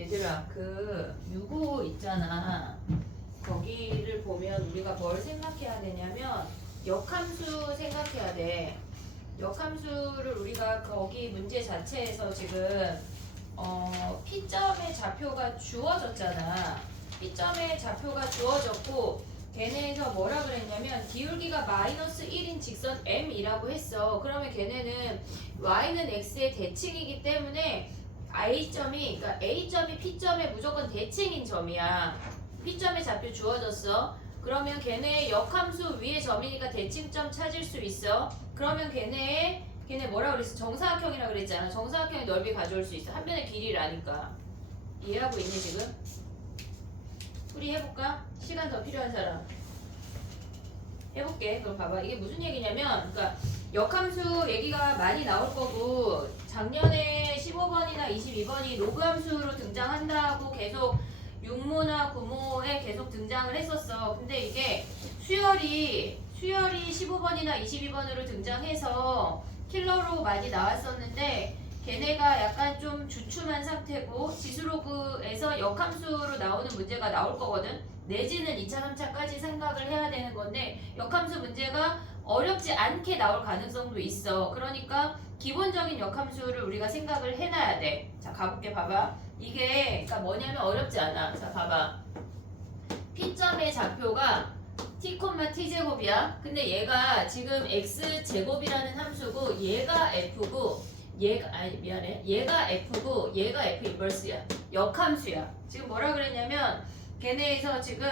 얘들아, 그 유고 있잖아. 거기를 보면 우리가 뭘 생각해야 되냐면 역함수 생각해야 돼. 역함수를 우리가 거기 문제 자체에서 지금 P점의 좌표가 주어졌잖아. P점의 좌표가 주어졌고 걔네에서 뭐라 그랬냐면 기울기가 마이너스 1인 직선 M이라고 했어. 그러면 걔네는 Y는 X의 대칭이기 때문에 I점이, 그러니까 A점이 P점의 무조건 대칭인 점이야. P점의 좌표 주어졌어. 그러면 걔네의 역함수 위의 점이니까 대칭점 찾을 수 있어. 그러면 걔네 뭐라 그랬어? 정사각형이라 그랬잖아. 정사각형의 넓이 가져올 수 있어. 한 변의 길이를 아니까. 이해하고 있니 지금? 풀이해볼까? 시간 더 필요한 사람. 해볼게. 그럼 봐봐. 이게 무슨 얘기냐면, 그러니까 역함수 얘기가 많이 나올 거고 작년에 15번이나 22번이 로그 함수로 등장한다고 계속 육모나 구모에 계속 등장을 했었어. 근데 이게 수열이 15번이나 22번으로 등장해서 킬러로 많이 나왔었는데 걔네가 약간 좀 주춤한 상태고 지수로그에서 역함수로 나오는 문제가 나올 거거든. 내지는 2차, 3차까지 생각을 해야 되는 건데 역함수 문제가 어렵지 않게 나올 가능성도 있어. 그러니까 기본적인 역함수를 우리가 생각을 해놔야 돼. 자, 가볼게. 봐봐. 이게 그러니까 뭐냐면 어렵지 않아. 자, 봐봐. P점의 좌표가 t, t제곱이야. 근데 얘가 지금 x제곱이라는 함수고 얘가 f고 얘가 f고 얘가 f 인버스야. 역함수야. 지금 뭐라 그랬냐면 걔네에서 지금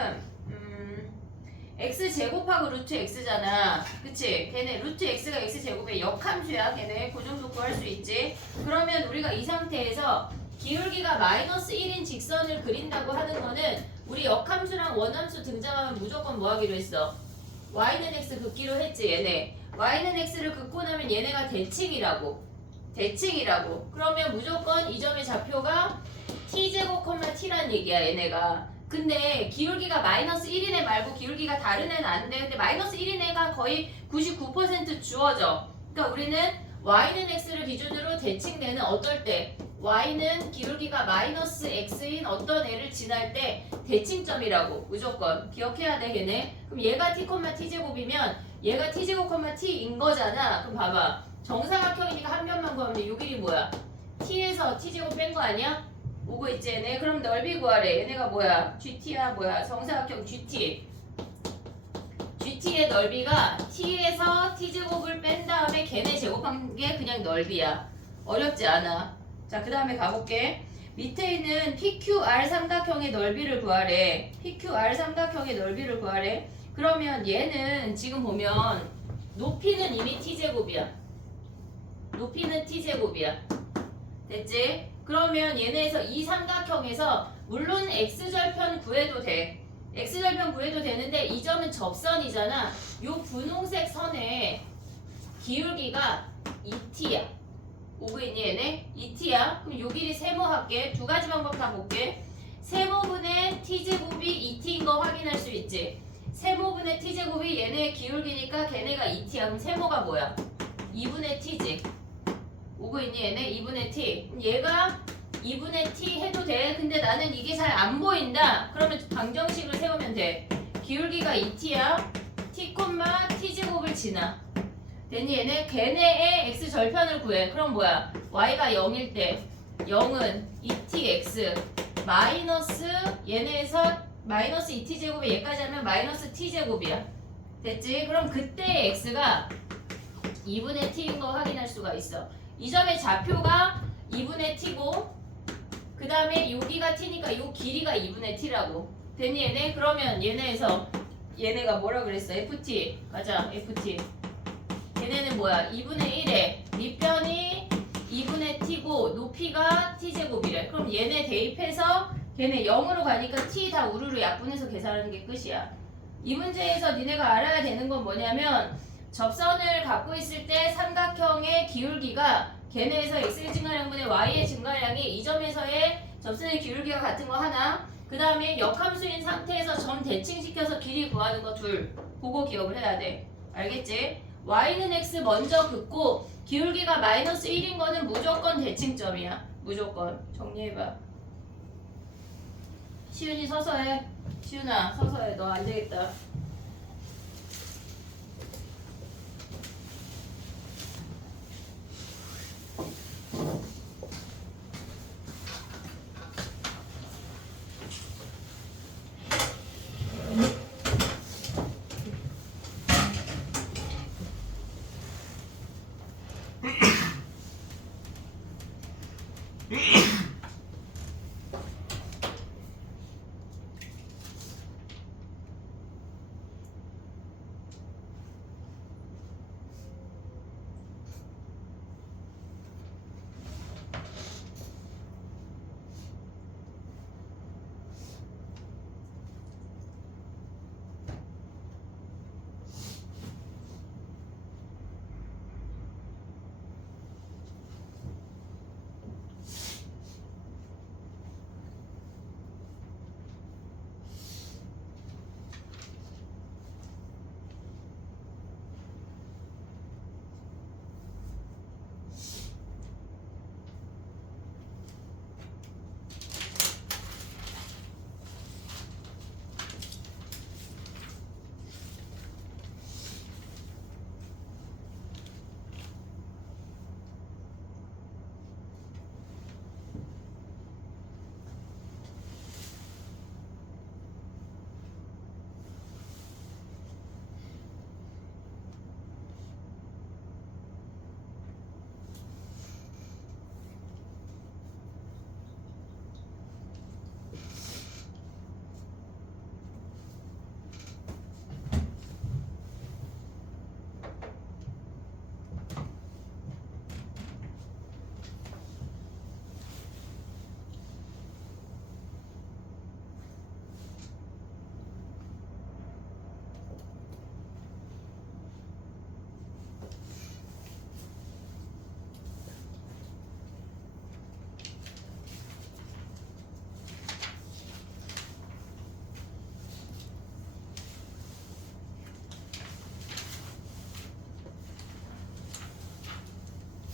x제곱하고 루트 x잖아. 그치? 걔네 루트 x가 x제곱의 역함수야. 걔네 그 정도 구할 수 있지. 그러면 우리가 이 상태에서 기울기가 마이너스 1인 직선을 그린다고 하는 거는 우리 역함수랑 원함수 등장하면 무조건 뭐 하기로 했어? y는 x 긋기로 했지 얘네. y는 x를 긋고 나면 얘네가 대칭이라고. 그러면 무조건 이 점의 좌표가 t제곱, t란 얘기야 얘네가. 근데 기울기가 마이너스 1인 애 말고 기울기가 다른 애는 안 돼. 근데 마이너스 1인 애가 거의 99% 주어져. 그러니까 우리는 y는 x를 기준으로 대칭되는 어떨 때 y는 기울기가 마이너스 x인 어떤 애를 지날 때 대칭점이라고 무조건 기억해야 돼 걔네. 그럼 얘가 t, t제곱이면 얘가 t제곱, t인 거잖아. 그럼 봐봐. 정사각형이니까 한 변만 구하면 요 길이 뭐야? t에서 t제곱 뺀 거 아니야? 오고 있지 얘네. 그럼 넓이 구하래. 얘네가 뭐야? GT야 뭐야? 정사각형 GT. GT의 넓이가 t에서 t제곱을 뺀 다음에 걔네 제곱한 게 그냥 넓이야. 어렵지 않아. 자, 그 다음에 가볼게. 밑에 있는 PQR 삼각형의 넓이를 구하래. PQR 삼각형의 넓이를 구하래. 그러면 얘는 지금 보면 높이는 이미 t제곱이야. 높이는 t제곱이야. 됐지? 그러면 얘네에서 이 삼각형에서 물론 x절편 구해도 돼. x절편 구해도 되는데 이 점은 접선이잖아. 요 분홍색 선의 기울기가 2t야. 오고 있니 얘네? 2t야. 그럼 요 길이 세모할게. 두 가지 방법 다 볼게. 세모분의 t제곱이 2t인 거 확인할 수 있지. 세모분의 t제곱이 얘네의 기울기니까 걔네가 2t야. 그럼 세모가 뭐야? 2분의 t지. 오고 있니 얘네? 2분의 t. 얘가 2분의 t 해도 돼. 근데 나는 이게 잘 안 보인다. 그러면 방정식을 세우면 돼. 기울기가 2t야. t, t제곱을 지나. 됐니 얘네? 걔네의 x절편을 구해. 그럼 뭐야? y가 0일 때 0은 2tx 마이너스 얘네에서 마이너스 2t제곱에 얘까지 하면 마이너스 t제곱이야. 됐지? 그럼 그때 x가 2분의 t인 거 확인할 수가 있어. 이 점의 좌표가 2분의 t고 그 다음에 여기가 t니까 요 길이가 2분의 t라고. 됐니 얘네? 그러면 얘네가 뭐라 그랬어? ft. 가자 ft. 얘네는 뭐야? 2분의 1에 밑변이 2분의 t고 높이가 t제곱이래. 그럼 얘네 대입해서 걔네 0으로 가니까 t 다 우르르 약분해서 계산하는 게 끝이야. 이 문제에서 니네가 알아야 되는 건 뭐냐면 접선을 갖고 있을 때 삼각형의 기울기가 걔네에서 x의 증가량분의 y의 증가량이 이 점에서의 접선의 기울기가 같은 거 하나, 그 다음에 역함수인 상태에서 점 대칭시켜서 길이 구하는 거 둘. 그거 기억을 해야 돼. 알겠지? y는 x 먼저 긋고 기울기가 마이너스 1인 거는 무조건 대칭점이야. 무조건. 정리해봐. 시윤이 서서 해. 시윤아 서서 해. 너 안 되겠다.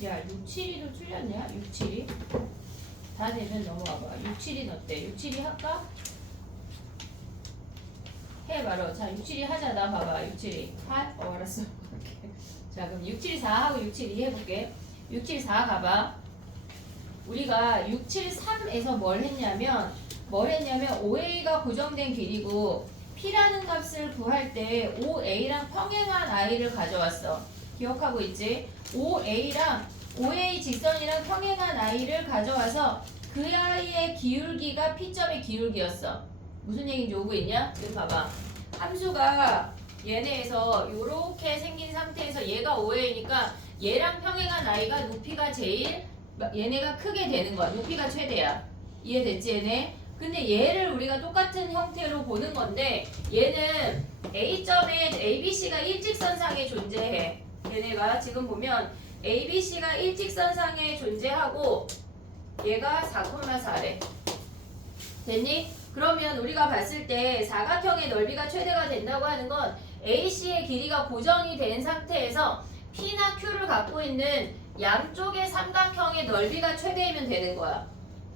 야, 6, 7이도 틀렸냐? 6, 7이? 다 되면 넘어와봐. 6, 7이 어때? 6, 7이 할까? 해 바로. 자, 6, 7이 하자. 나 봐봐. 6, 7이. 8? 알았어. 자, 그럼 6, 7이 4하고 6, 7이 해볼게. 6, 7, 4 가봐. 우리가 6, 7, 3에서 뭘 했냐면 5a가 고정된 길이고 p라는 값을 구할 때 5a랑 평행한 i를 가져왔어. 기억하고 있지? 5a 직선이랑 평행한 i를 가져와서 그 i의 기울기가 p점의 기울기였어. 무슨 얘기인지 오고 있냐? 지금 봐봐. 함수가 얘네에서 이렇게 생긴 상태에서 얘가 5a니까 얘랑 평행한 i가 높이가 제일 얘네가 크게 되는 거야. 높이가 최대야. 이해됐지 얘네? 근데 얘를 우리가 똑같은 형태로 보는 건데 얘는 A점에 ABC가 일직선상에 존재해. 얘네가 지금 보면 ABC가 일직선상에 존재하고 얘가 4,4래. 됐니? 그러면 우리가 봤을 때 사각형의 넓이가 최대가 된다고 하는 건 AC의 길이가 고정이 된 상태에서 P나 Q를 갖고 있는 양쪽의 삼각형의 넓이가 최대이면 되는 거야.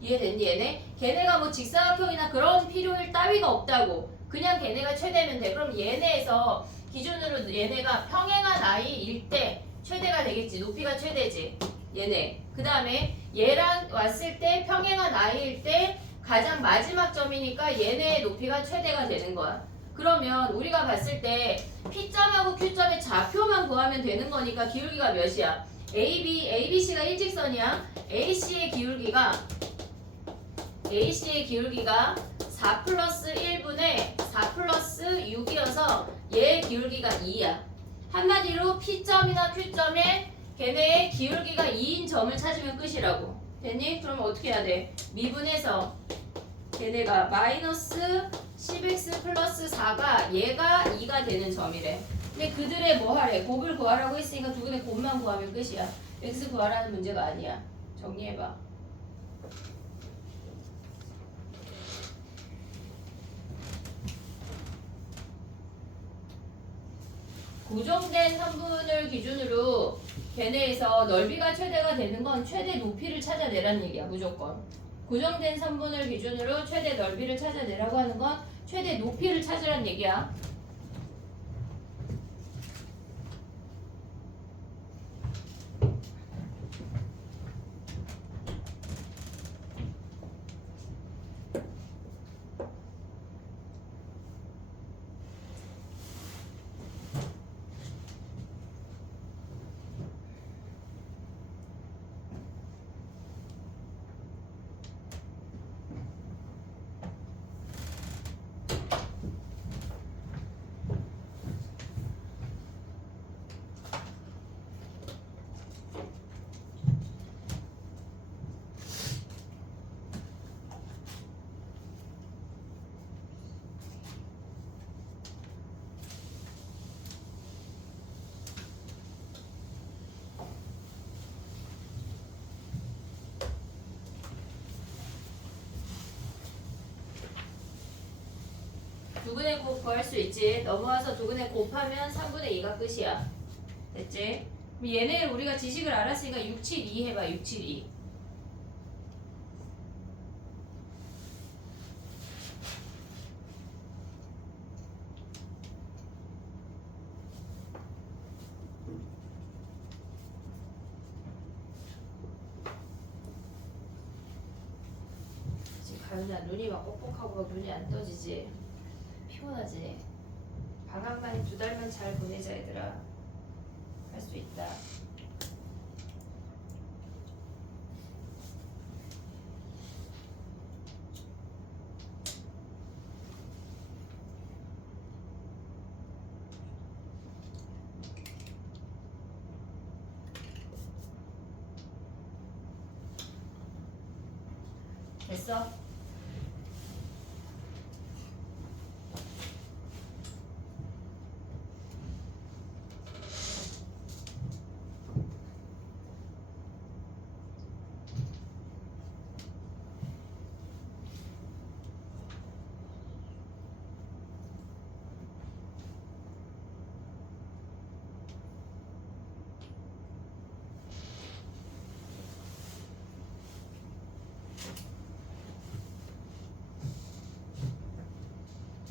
이해됐니 얘네? 걔네가 뭐 직사각형이나 그런 필요일 따위가 없다고. 그냥 걔네가 최대면 돼. 그럼 얘네에서 기준으로 얘네가 평행한 i일 때 최대가 되겠지. 높이가 최대지. 얘네. 그 다음에 얘랑 왔을 때 평행한 i일 때 가장 마지막 점이니까 얘네의 높이가 최대가 되는 거야. 그러면 우리가 봤을 때 P점하고 Q점의 좌표만 구하면 되는 거니까 기울기가 몇이야? ABC가 일직선이야. AC의 기울기가 4 플러스 1분의 4 플러스 6이어서 얘의 기울기가 2야. 한마디로 P점이나 Q점에 걔네의 기울기가 2인 점을 찾으면 끝이라고. 됐니? 그럼 어떻게 해야 돼? 미분해서 걔네가 마이너스 10x 플러스 4가 얘가 2가 되는 점이래. 근데 그들의 뭐 하래? 곱을 구하라고 했으니까 두 분의 곱만 구하면 끝이야. x 구하라는 문제가 아니야. 정리해봐. 고정된 선분을 기준으로 걔네에서 넓이가 최대가 되는 건 최대 높이를 찾아내라는 얘기야. 무조건. 고정된 선분을 기준으로 최대 넓이를 찾아내라고 하는 건 최대 높이를 찾으란 얘기야. 두근의 곱 구할 수 있지. 넘어와서 두근의 곱하면 3분의 2가 끝이야. 됐지? 그럼 얘네를 우리가 지식을 알았으니까 6, 7, 2 해봐. 6, 7, 2. 지금 가윤아 눈이 막 뻑뻑하고 막 눈이 안 떠지지? 피곤하지? 방학만 2달만 잘 보내자 얘들아. 할 수 있다. 됐어?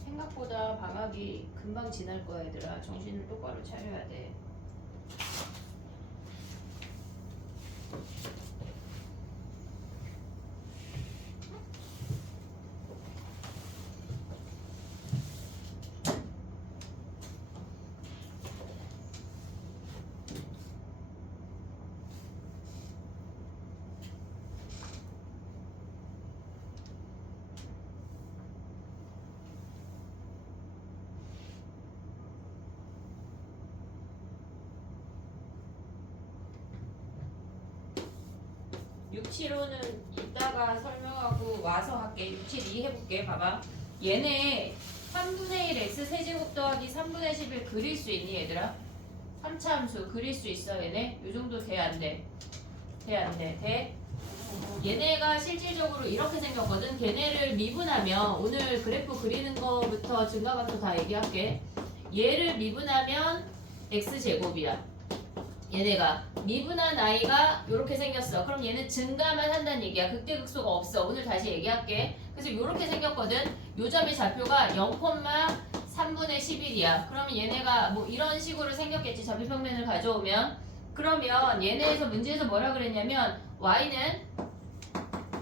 생각보다 방학이 금방 지날 거야 얘들아. 정신을 똑바로 차려야 돼. 육치로는 이따가 설명하고 와서 할게. 672 해볼게. 봐봐. 얘네 3분의 1 x 세제곱 더하기 3분의 11 그릴 수 있니 얘들아? 3차 함수 그릴 수 있어 얘네? 요 정도 돼 안 돼? 돼 안 돼? 돼? 얘네가 실질적으로 이렇게 생겼거든. 걔네를 미분하면 오늘 그래프 그리는 거부터 증가감도 다 얘기할게. 얘를 미분하면 x제곱이야. 얘네가 미분한 i가 이렇게 생겼어. 그럼 얘는 증가만 한다는 얘기야. 극대극소가 없어. 오늘 다시 얘기할게. 그래서 이렇게 생겼거든. 요 점의 좌표가 0,3분의 11이야. 그러면 얘네가 뭐 이런 식으로 생겼겠지. 좌표평면을 가져오면. 그러면 얘네에서 문제에서 뭐라 그랬냐면 y는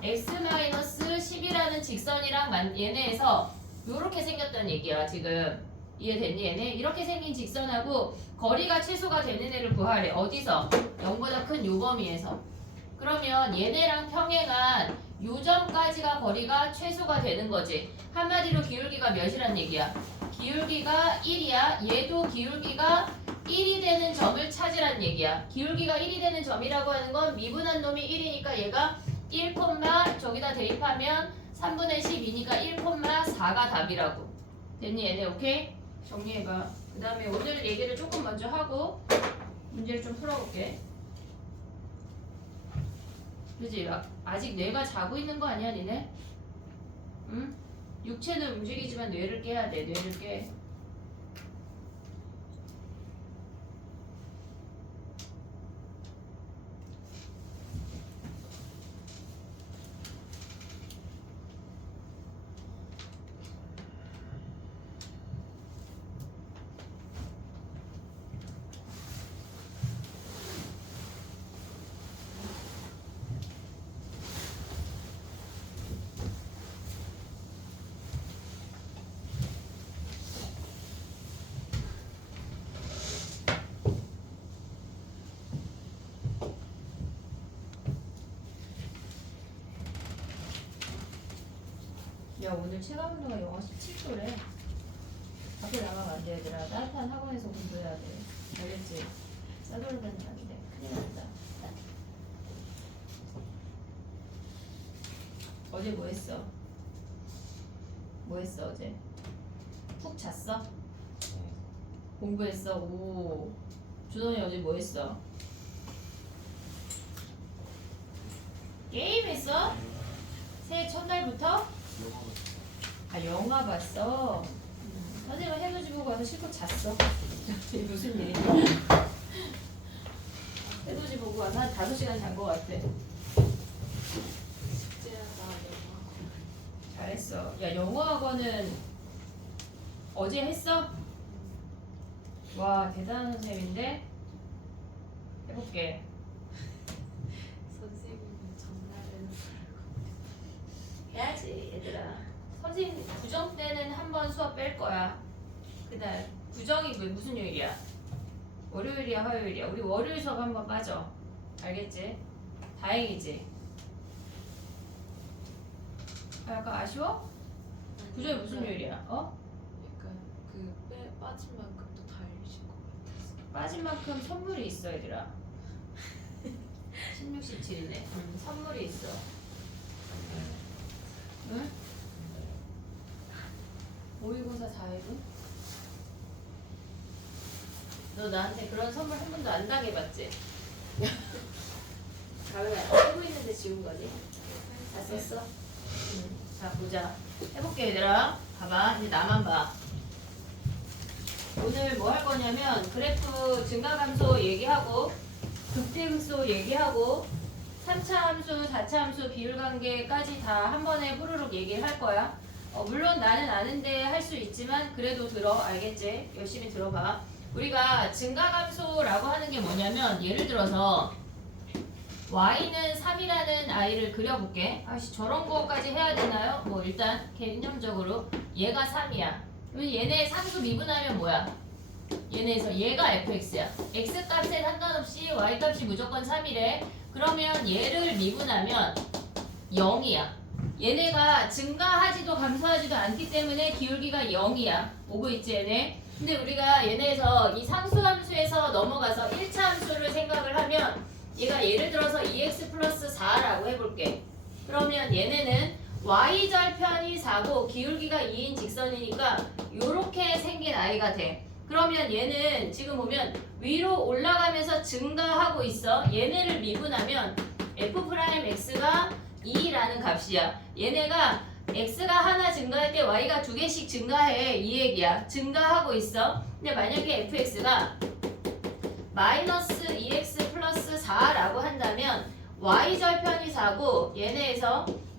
x-10이라는 직선이랑 얘네에서 이렇게 생겼다는 얘기야. 지금 이해됐니 얘네? 이렇게 생긴 직선하고 거리가 최소가 되는 애를 구하래. 어디서? 0보다 큰 요 범위에서. 그러면 얘네랑 평행한 요 점까지가 거리가 최소가 되는 거지. 한마디로 기울기가 몇이란 얘기야? 기울기가 1이야. 얘도 기울기가 1이 되는 점을 찾으란 얘기야. 기울기가 1이 되는 점이라고 하는 건 미분한 놈이 1이니까 얘가 1, 저기다 대입하면 3분의 12니까 1,4가 답이라고. 됐니 얘네? 오케이? 정리해봐. 그 다음에 오늘 얘기를 조금 먼저 하고 문제를 좀 풀어볼게. 그지? 아직 뇌가 자고 있는 거 아니야 니네? 응? 육체는 움직이지만 뇌를 깨야 돼. 뇌를 깨. 야 오늘 체감 온도가 영하 17도래. 밖에 나가면 안 돼 얘들아. 따뜻한 학원에서 공부해야 돼. 알겠지? 싸돌아다니면 안 돼. 큰일 난다. 어제 뭐 했어? 뭐 했어 어제? 푹 잤어? 공부했어? 오. 준원이 어제 뭐 했어? 게임했어? 새해 첫날부터? 아 영화 봤어? 선생님은 해돋이 보고 와서 실컷 잤어. 이게 무슨 일이야? 해돋이 보고 와서 한 5시간 잔 거 같아. 잘했어. 야 영어학원은 어제 했어? 와 대단한 선생님인데? 해볼게. 선생님은 전날에는 해야지 얘들아. 선생님 구정 때는 한 번 수업 뺄 거야. 그날 구정이 무슨 요일이야? 월요일이야 화요일이야? 우리 월요일 수업 한 번 빠져. 알겠지? 다행이지? 아, 약간 아쉬워? 구정이 무슨 요일이야? 어? 약간 빠진 만큼 또 달리신 것 같아서 빠진 만큼 선물이 있어 얘들아. 16, 17이네. 선물이 있어. 응? 모의고사 4회분? 너 나한테 그런 선물 한 번도 안 당해봤지? 가위가 쓰고 있는데 지운 거지? 다 썼어? 자 보자. 해볼게 얘들아. 봐봐. 이제 나만 봐. 오늘 뭐 할 거냐면 그래프 증가감소 얘기하고 극대극소 얘기하고 3차 함수, 4차 함수 비율관계까지 다 한 번에 후루룩 얘기를 할 거야. 물론 나는 아는데 할 수 있지만 그래도 들어. 알겠지? 열심히 들어봐. 우리가 증가감소라고 하는 게 뭐냐면 예를 들어서 y는 3이라는 아이를 그려볼게. 아씨 저런 거까지 해야 되나요? 뭐 일단 개념적으로 얘가 3이야. 그러면 얘네 상수 미분하면 뭐야? 얘네에서 얘가 fx야. x 값에 상관없이 y 값이 무조건 3이래. 그러면 얘를 미분하면 0이야. 얘네가 증가하지도 감소하지도 않기 때문에 기울기가 0이야. 오고 있지 얘네? 근데 우리가 얘네에서 이 상수함수에서 넘어가서 1차 함수를 생각을 하면 얘가 예를 들어서 2x 플러스 4라고 해볼게. 그러면 얘네는 y절편이 4고 기울기가 2인 직선이니까 요렇게 생긴 아이가 돼. 그러면 얘는 지금 보면 위로 올라가면서 증가하고 있어. 얘네를 미분하면 f'x가 2라는 값이야. 얘네가 x가 하나 증가할 때 y가 2개씩 증가해. 이 얘기야. 증가하고 있어. 근데 만약에 fx가 마이너스 2x 플러스 4라고 한다면 y절편이 4고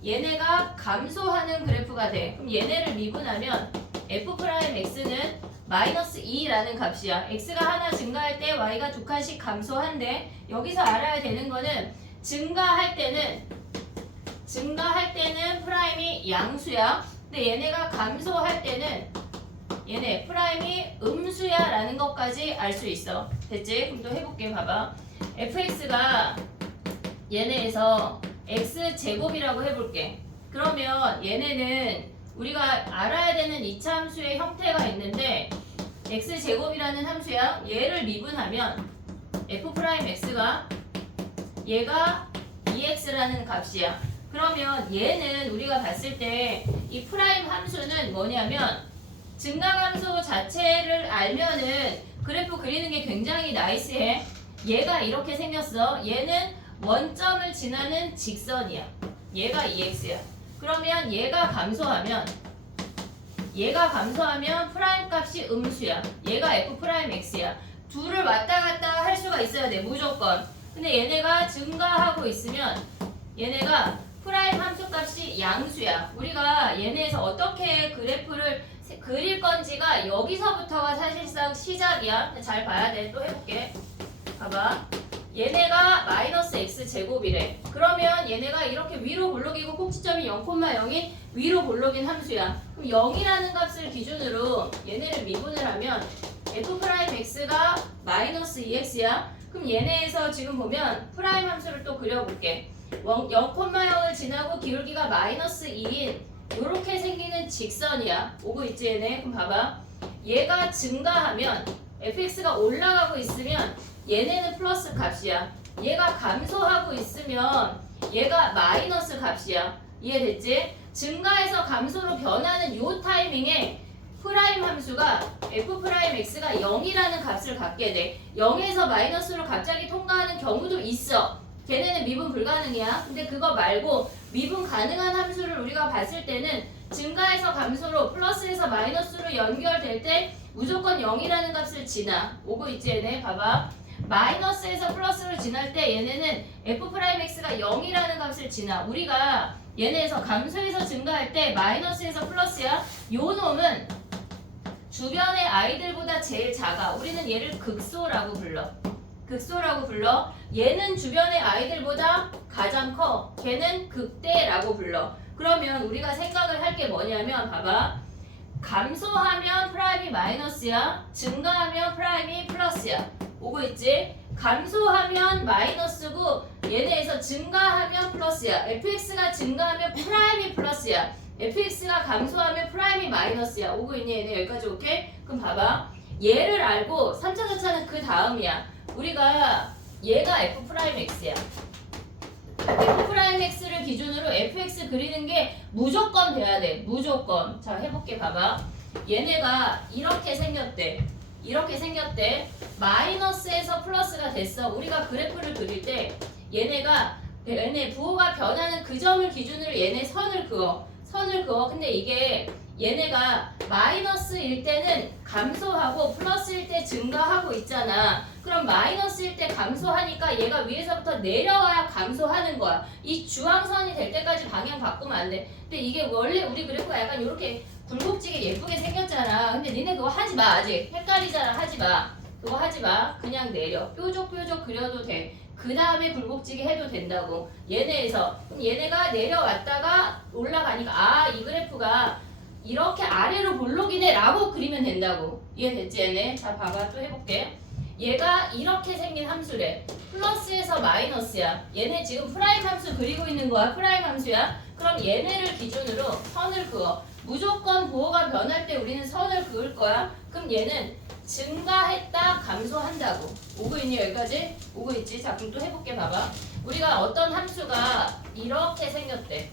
얘네가 감소하는 그래프가 돼. 그럼 얘네를 미분하면 f'x는 마이너스 2라는 값이야. x가 하나 증가할 때 y가 2칸씩 감소한대. 여기서 알아야 되는 거는 증가할 때는 프라임이 양수야. 근데 얘네가 감소할 때는 얘네 프라임이 음수야 라는 것까지 알 수 있어. 됐지? 그럼 또 해볼게. 봐봐. fx가 얘네에서 x제곱이라고 해볼게. 그러면 얘네는 우리가 알아야 되는 2차 함수의 형태가 있는데 x제곱이라는 함수야. 얘를 미분하면 f'x가 얘가 2x라는 값이야. 그러면 얘는 우리가 봤을 때 이 프라임 함수는 뭐냐면 증가감소 자체를 알면은 그래프 그리는 게 굉장히 나이스해. 얘가 이렇게 생겼어. 얘는 원점을 지나는 직선이야. 얘가 2x야. 그러면 얘가 감소하면 프라임 값이 음수야. 얘가 f'x야. 둘을 왔다 갔다 할 수가 있어야 돼. 무조건. 근데 얘네가 증가하고 있으면 얘네가 프라임 함수 값이 양수야. 우리가 얘네에서 어떻게 그래프를 그릴 건지가 여기서부터가 사실상 시작이야. 잘 봐야 돼. 또 해볼게. 봐봐. 얘네가 마이너스 x제곱이래. 그러면 얘네가 이렇게 위로 볼록이고 꼭지점이 0,0인 위로 볼록인 함수야. 그럼 0이라는 값을 기준으로 얘네를 미분을 하면 f'x가 마이너스 2x야. 그럼 얘네에서 지금 보면 프라임 함수를 또 그려볼게. 0,0을 지나고 기울기가 마이너스 2인 요렇게 생기는 직선이야. 오고 있지 얘네? 그럼 봐봐. 얘가 증가하면 fx가 올라가고 있으면 얘네는 플러스 값이야. 얘가 감소하고 있으면 얘가 마이너스 값이야. 이해됐지? 증가해서 감소로 변하는 요 타이밍에 프라임 함수가 f 프라임 x가 0이라는 값을 갖게 돼. 0에서 마이너스로 갑자기 통과하는 경우도 있어. 걔네는 미분 불가능이야. 근데 그거 말고 미분 가능한 함수를 우리가 봤을 때는 증가해서 감소로 플러스에서 마이너스로 연결될 때 무조건 0이라는 값을 지나. 오고 있지 얘네? 봐봐. 마이너스에서 플러스로 지날 때 얘네는 f 프라임 x가 0이라는 값을 지나. 우리가 얘네에서 감소해서 증가할 때 마이너스에서 플러스야. 요 놈은 주변의 아이들보다 제일 작아. 우리는 얘를 극소라고 불러. 극소라고 불러. 얘는 주변의 아이들보다 가장 커. 걔는 극대라고 불러. 그러면 우리가 생각을 할 게 뭐냐면 봐봐. 감소하면 프라임이 마이너스야. 증가하면 프라임이 플러스야. 오고 있지? 감소하면 마이너스고 얘네에서 증가하면 플러스야. fx가 증가하면 프라임이 플러스야. fx가 감소하면 프라임이 마이너스야. 오고 있니 얘네? 여기까지 오케이? 그럼 봐봐. 얘를 알고 3차 4차는 그 다음이야. 우리가 얘가 f 프라임 x야. f 프라임 x를 기준으로 fx 그리는 게 무조건 돼야 돼. 무조건. 자 해볼게. 봐봐. 얘네가 이렇게 생겼대. 이렇게 생겼대. 마이너스에서 플러스가 됐어. 우리가 그래프를 그릴 때 얘네 부호가 변하는 그 점을 기준으로 얘네 선을 그어. 선을 그어. 근데 이게 얘네가 마이너스일 때는 감소하고 플러스일 때 증가하고 있잖아. 그럼 마이너스일 때 감소하니까 얘가 위에서부터 내려와야 감소하는 거야. 이 주황선이 될 때까지 방향 바꾸면 안 돼. 근데 이게 원래 우리 그래프가 약간 이렇게 굴곡지게 예쁘게 생겼잖아. 근데 니네 그거 하지 마. 아직 헷갈리잖아. 하지 마. 그거 하지 마. 그냥 내려. 뾰족 그려도 돼. 그 다음에 굴곡지게 해도 된다고. 얘네에서 그럼 얘네가 내려왔다가 올라가니까 아 이 그래프가 이렇게 아래로 볼록이네 라고 그리면 된다고. 이해됐지 얘네? 자 봐봐 또 해볼게. 얘가 이렇게 생긴 함수래. 플러스에서 마이너스야. 얘네 지금 프라임 함수 그리고 있는 거야. 프라임 함수야. 그럼 얘네를 기준으로 선을 그어. 무조건 부호가 변할 때 우리는 선을 그을 거야. 그럼 얘는 증가했다 감소한다고. 오고 있니 여기까지? 오고 있지? 자 그럼 또 해볼게. 봐봐. 우리가 어떤 함수가 이렇게 생겼대.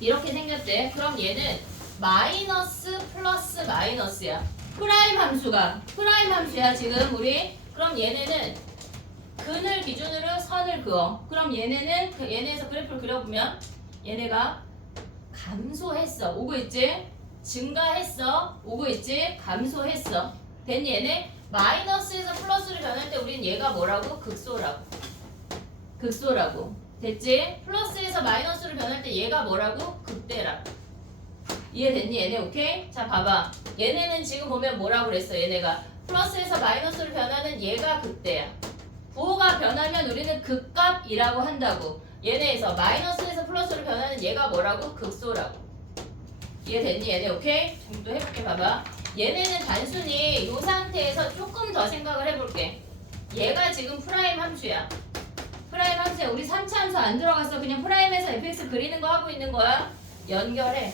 이렇게 생겼대. 그럼 얘는 마이너스 플러스 마이너스야. 프라임 함수야 지금 우리. 그럼 얘네는 근을 기준으로 선을 그어. 그럼 얘네에서 그래프를 그려보면 얘네가 감소했어. 오고 있지? 증가했어. 오고 있지? 감소했어. 됐니 얘네? 마이너스에서 플러스로 변할 때 우린 얘가 뭐라고? 극소라고. 됐지? 플러스에서 마이너스로 변할 때 얘가 뭐라고? 극대라고. 이해됐니 얘네? 오케이? 자 봐봐. 얘네는 지금 보면 뭐라고 그랬어? 얘네가 플러스에서 마이너스로 변하는 얘가 극대야. 부호가 변하면 우리는 극값이라고 한다고. 얘네에서 마이너스에서 플러스로 변하는 얘가 뭐라고? 극소라고. 이해됐니 얘네? 오케이? 좀 또 해볼게. 봐봐. 얘네는 단순히 이 상태에서 조금 더 생각을 해볼게. 얘가 지금 프라임 함수야. 프라임 함수야. 우리 3차 함수 안 들어갔어. 그냥 프라임에서 fx 그리는 거 하고 있는 거야. 연결해.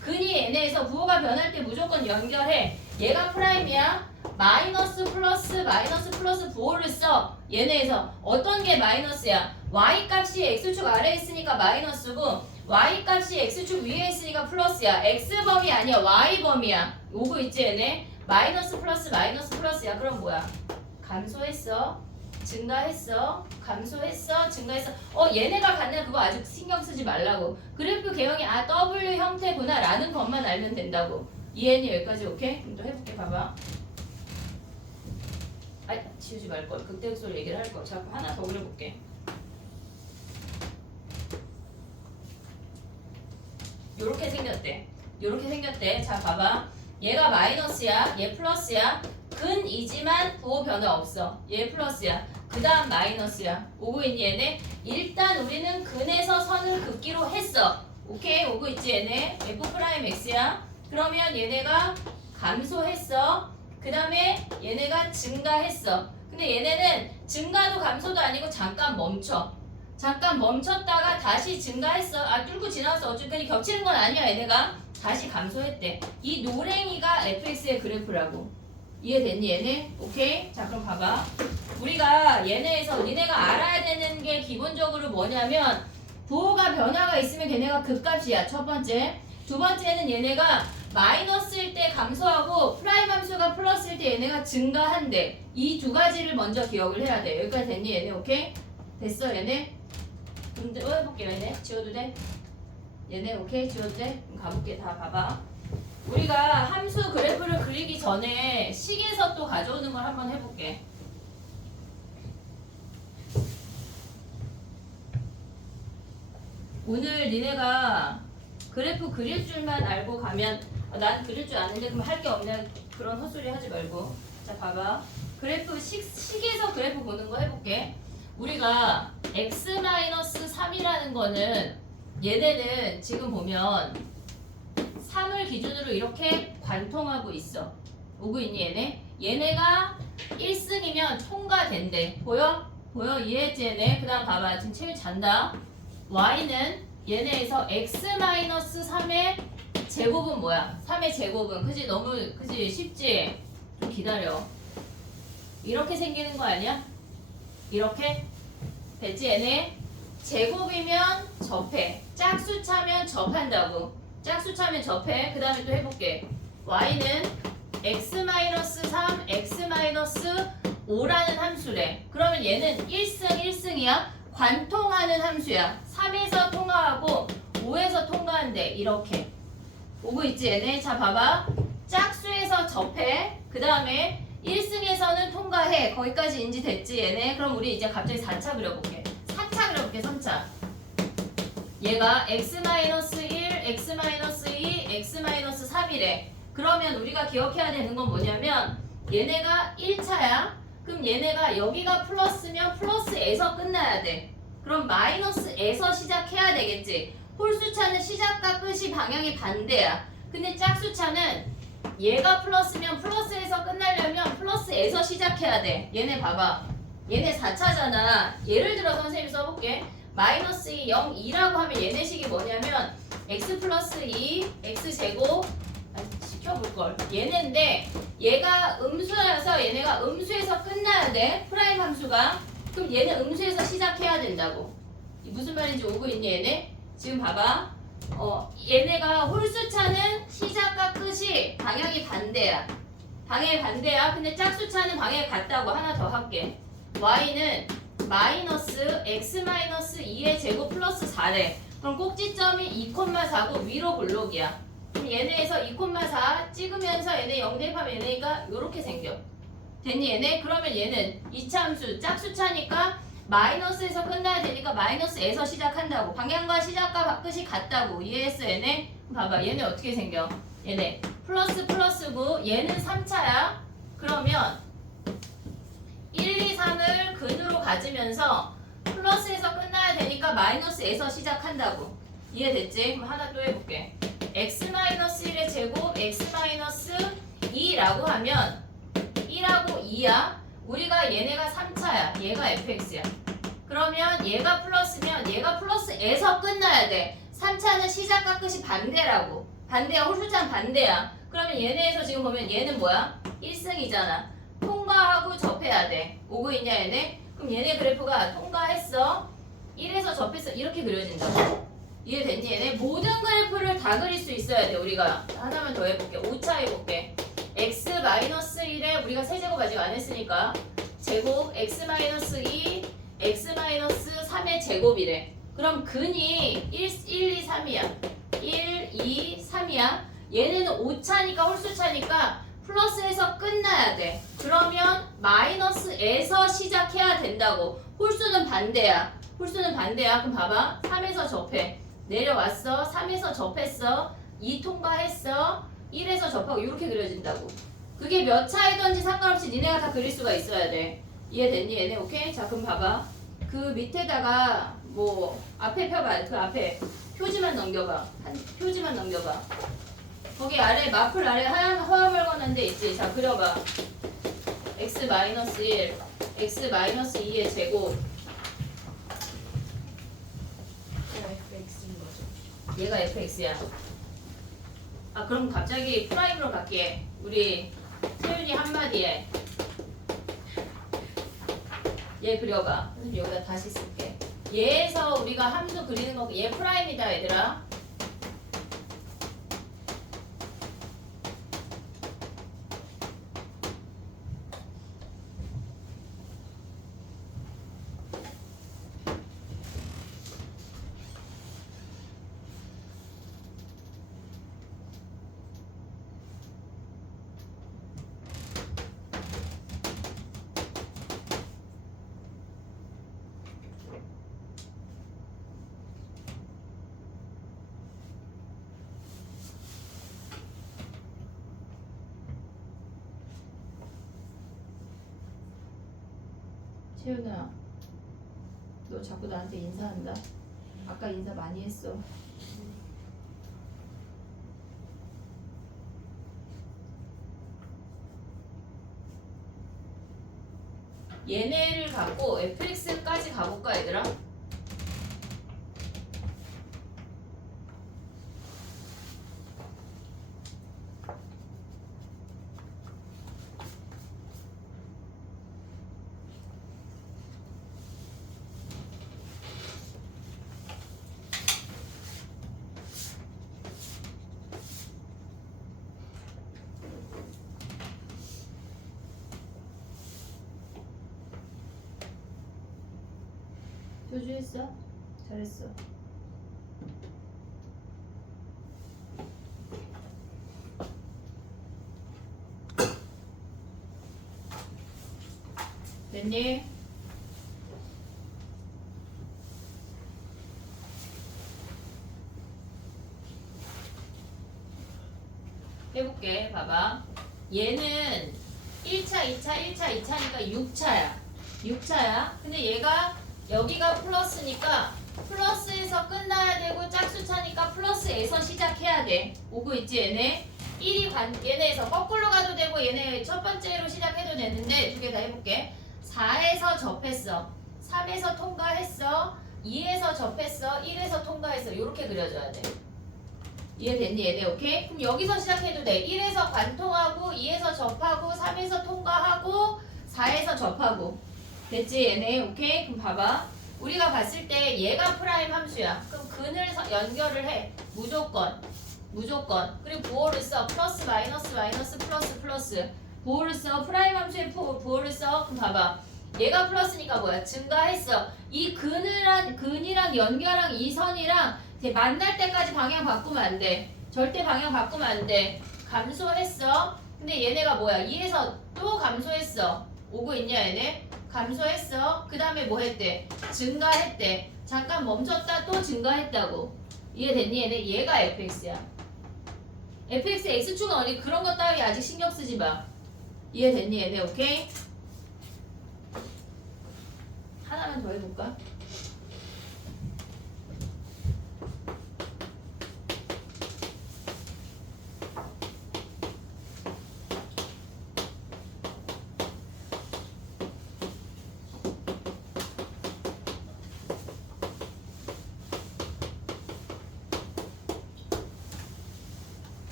근이 얘네에서 부호가 변할 때 무조건 연결해. 얘가 프라임이야. 마이너스 플러스 부호를 써. 얘네에서 어떤 게 마이너스야? y 값이 x축 아래에 있으니까 마이너스고 y 값이 x축 위에 있으니까 플러스야. x범위 아니야. y범위야. 오고 있지 얘네? 마이너스 플러스야. 그럼 뭐야? 감소했어. 증가했어. 감소했어. 증가했어. 얘네가 갖는 그거 아직 신경 쓰지 말라고. 그래프 개형이 W 형태구나 라는 것만 알면 된다고. 이해했니? 여기까지 오케이? 그럼 또 해볼게. 봐봐. 지우지 말걸. 극대극소를 얘기를 할걸. 자꾸 하나 더 그려볼게. 요렇게 생겼대. 자 봐봐. 얘가 마이너스야. 얘 플러스야. 근이지만 부호 변화 없어. 얘 플러스야. 그 다음 마이너스야. 오고 있니 얘네? 일단 우리는 근에서 선을 긋기로 했어. 오케이? 오고 있지 얘네? f 프라임 x야. 그러면 얘네가 감소했어. 그 다음에 얘네가 증가했어. 근데 얘네는 증가도 감소도 아니고 잠깐 멈춰. 잠깐 멈췄다가 다시 증가했어. 뚫고 지나서 어쨌든 겹치는 건 아니야. 얘네가 다시 감소했대. 이 노랭이가 fx의 그래프라고. 이해됐니 얘네? 오케이? 자 그럼 봐봐. 우리가 얘네에서 니네가 알아야 되는 게 기본적으로 뭐냐면 부호가 변화가 있으면 걔네가 극값이야. 첫 번째. 두 번째는 얘네가 마이너스일 때 감소하고 프라임 함수가 플러스일 때 얘네가 증가한대. 이 두 가지를 먼저 기억을 해야 돼. 여기까지 됐니 얘네? 오케이? 됐어 얘네? 그럼 해볼게 얘네. 지워도 돼? 얘네 오케이? 지워도 돼? 그럼 가볼게. 다 봐봐. 우리가 함수 그래프를 그리기 전에 식에서 또 가져오는 걸 한번 해볼게. 오늘 니네가 그래프 그릴 줄만 알고 가면 난 그릴 줄 아는데 그럼 할 게 없냐 그런 헛소리 하지 말고. 자 봐봐. 그래프 식에서 그래프 보는 거 해볼게. 우리가 x-3이라는 거는 얘네는 지금 보면 3을 기준으로 이렇게 관통하고 있어. 오고 있니 얘네? 얘네가 1승이면 통과된대. 보여? 보여? 이해했지 얘네? 그 다음 봐봐. 지금 체일 잔다. y는 얘네에서 x-3의 제곱은 뭐야? 3의 제곱은 그지? 너무 그지? 쉽지? 좀 기다려. 이렇게 생기는 거 아니야? 이렇게? 됐지 얘네? 제곱이면 접해. 짝수차면 접한다고. 짝수차면 접해. 그 다음에 또 해볼게. y는 x-3, x-5라는 함수래. 그러면 얘는 1승이야. 관통하는 함수야. 3에서 통과하고 5에서 통과한대. 이렇게. 오고 있지 얘네? 자 봐봐. 짝수에서 접해. 그 다음에 1승에서는 통과해. 거기까지 인지됐지 얘네? 그럼 우리 이제 갑자기 4차 그려볼게. 4차 그려볼게. 3차. 얘가 x-1, x-2, x-3이래. 그러면 우리가 기억해야 되는 건 뭐냐면 얘네가 1차야. 그럼 얘네가 여기가 플러스면 플러스에서 끝나야 돼. 그럼 마이너스에서 시작해야 되겠지. 홀수차는 시작과 끝이 방향이 반대야. 근데 짝수차는 얘가 플러스면 플러스에서 끝나려면 플러스에서 시작해야 돼. 얘네 봐봐. 얘네 4차잖아. 예를 들어 선생님이 써볼게. 마이너스 2, 0, 2라고 하면 얘네 식이 뭐냐면 x 플러스 2, x제곱 시켜볼걸. 얘네인데 얘가 음수여서 얘네가 음수에서 끝나야 돼. 프라임 함수가. 그럼 얘는 음수에서 시작해야 된다고. 무슨 말인지 오고 있니 얘네? 지금 봐봐. 얘네가 홀수차는 시작과 끝이 방향이 반대야. 방향이 반대야. 근데 짝수차는 방향이 같다고. 하나 더 할게. y는 마이너스 x-2의 제곱 플러스 4래. 그럼 꼭지점이 2,4고 위로 블록이야. 그럼 얘네에서 2,4 찍으면서 얘네 0 대입하면 얘네가 요렇게 생겨. 됐니 얘네? 그러면 얘는 2차 함수 짝수차니까 마이너스에서 끝나야 되니까 마이너스에서 시작한다고. 방향과 시작과 끝이 같다고. 이해했어 얘네? 봐봐 얘네 어떻게 생겨? 얘네 플러스고 얘는 3차야. 그러면 1, 2, 3을 근으로 가지면서 플러스에서 끝나야 되니까 마이너스에서 시작한다고. 이해됐지? 그럼 하나 또 해볼게. x-1의 제곱 x-2라고 하면 1하고 2야. 우리가 얘네가 3차야. 얘가 fx야. 그러면 얘가 플러스면 얘가 플러스에서 끝나야 돼. 3차는 시작과 끝이 반대라고. 반대야. 홀수차는 반대야. 그러면 얘네에서 지금 보면 얘는 뭐야? 1승이잖아. 통과하고 접해야 돼. 오고 있냐 얘네? 그럼 얘네 그래프가 통과했어. 1에서 접했어. 이렇게 그려진다고. 이해됐니 얘네? 모든 그래프를 다 그릴 수 있어야 돼. 우리가 하나만 더 해볼게. 5차 해볼게. x-1에 우리가 세제곱 아직 안 했으니까 제곱 x-2 x-3의 제곱이래. 그럼 근이 1, 2, 3이야. 1, 2, 3이야. 얘네는 5차니까 홀수차니까 플러스에서 끝나야 돼. 그러면 마이너스에서 시작해야 된다고. 홀수는 반대야. 홀수는 반대야. 그럼 봐봐. 3에서 접해. 내려왔어. 3에서 접했어. 2 통과했어. 1에서 접하고 이렇게 그려진다고. 그게 몇 차이든지 상관없이 니네가 다 그릴 수가 있어야 돼. 이해됐니 얘네? 오케이? 자 그럼 봐봐. 그 밑에다가 뭐 앞에 펴봐. 그 앞에 표지만 넘겨봐. 한 표지만 넘겨봐. 거기 아래 마플 아래 하얀 화음을 거는 데 있지. 자 그려봐. x-1 x-2의 제곱 얘가 fx야. 아 그럼 갑자기 프라임으로 갈게. 우리 태윤이 한마디에 얘 그려봐. 선생님 여기다 다시 쓸게. 얘에서 우리가 함수 그리는 거 얘 프라임이다 얘들아. 채윤아, 너 자꾸 나한테 인사한다. 아까 인사 많이 했어. 얘네를 갖고 fx까지 가볼까 얘들아? 조주했어? 잘했어. 됐니? 해볼게. 봐봐. 얘는 1차, 2차, 1차, 2차니까 6차야. 6차야. 근데 얘가 여기가 플러스니까 플러스에서 끝나야 되고 짝수차니까 플러스에서 시작해야 돼. 오고 있지 얘네? 1이 얘네에서 거꾸로 가도 되고 얘네 첫 번째로 시작해도 되는데 두 개 다 해볼게. 4에서 접했어. 3에서 통과했어. 2에서 접했어. 1에서 통과했어. 이렇게 그려줘야 돼. 이해됐니 얘네? 오케이? 그럼 여기서 시작해도 돼. 1에서 관통하고 2에서 접하고 3에서 통과하고 4에서 접하고 됐지 얘네? 오케이? 그럼 봐봐. 우리가 봤을 때 얘가 프라임 함수야. 그럼 근을 연결을 해. 무조건. 그리고 부호를 써. 플러스 마이너스 마이너스 플러스 플러스. 부호를 써. 프라임 함수의 부호를 써. 그럼 봐봐. 얘가 플러스니까 뭐야? 증가했어. 이 근이랑 연결한 이 선이랑 만날 때까지 방향 바꾸면 안 돼. 절대 방향 바꾸면 안 돼. 감소했어. 근데 얘네가 뭐야? 2에서 또 감소했어. 오고 있냐 얘네? 감소했어. 그 다음에 뭐 했대? 증가했대. 잠깐 멈췄다 또 증가했다고. 이해됐니 얘네? 얘가 fx야. fx x축은 어디 그런 것 따위 아직 신경 쓰지 마. 이해됐니 얘네? 오케이? 하나만 더 해볼까?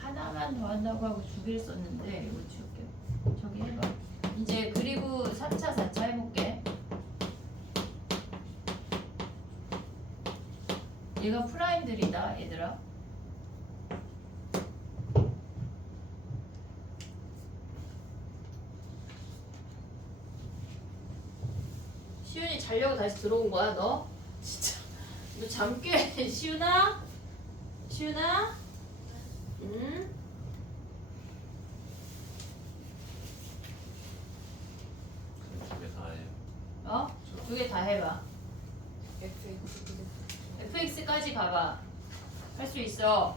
하나만 더 한다고 하고 두 개를 썼는데 이거 지울게. 저기 해봐. 이제 그리고 3차, 4차 해볼게. 얘가 프라임들이다 얘들아. 시윤이 자려고 다시 들어온 거야 너? 진짜 너 잠 깨. 시윤아? 시윤아? 응? 두 개 다 해요. 어? 두 개 다 해봐. fx fx까지 가봐. 할 수 있어.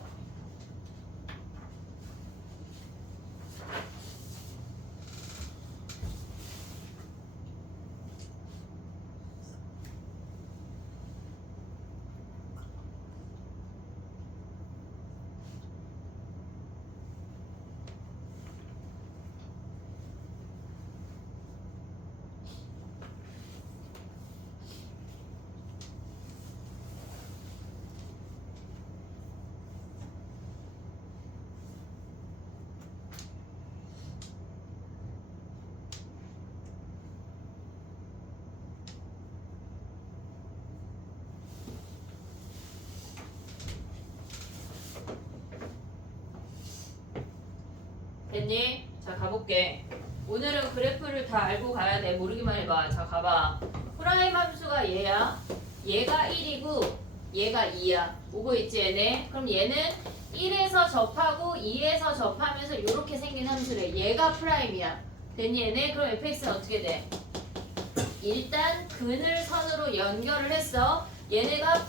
됐니? 자 가볼게. 오늘은 그래프를 다 알고 가야 돼. 모르기만 해봐. 자 가봐. 프라임 함수가 얘야. 얘가 1이고 얘가 2야. 오고 있지 얘네? 그럼 얘는 1에서 접하고 2에서 접하면서 이렇게 생긴 함수래. 얘가 프라임이야. 됐니 얘네? 그럼 fx는 어떻게 돼? 일단 근을 선으로 연결을 했어. 얘네가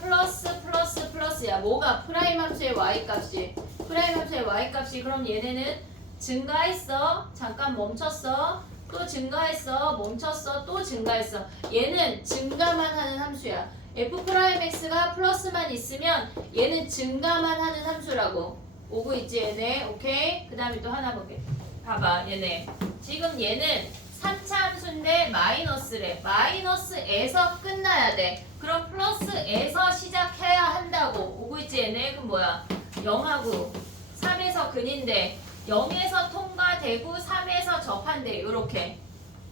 플러스야. 뭐가? 프라임 함수의 y값이. 프라임 함수의 y값이. 그럼 얘네는 증가했어. 잠깐 멈췄어. 또 증가했어. 멈췄어. 또 증가했어. 얘는 증가만 하는 함수야. f'x가 플러스만 있으면 얘는 증가만 하는 함수라고. 오고 있지 얘네? 오케이? 그 다음에 또 하나 볼게. 봐봐 얘네. 지금 얘는 3차 함수인데 마이너스래. 마이너스에서 끝나야 돼. 그럼 플러스에서 시작해야 한다고. 오고 있지 얘네? 그럼 뭐야? 0하고 3에서 근인데 0에서 통과되고 3에서 접한대. 요렇게.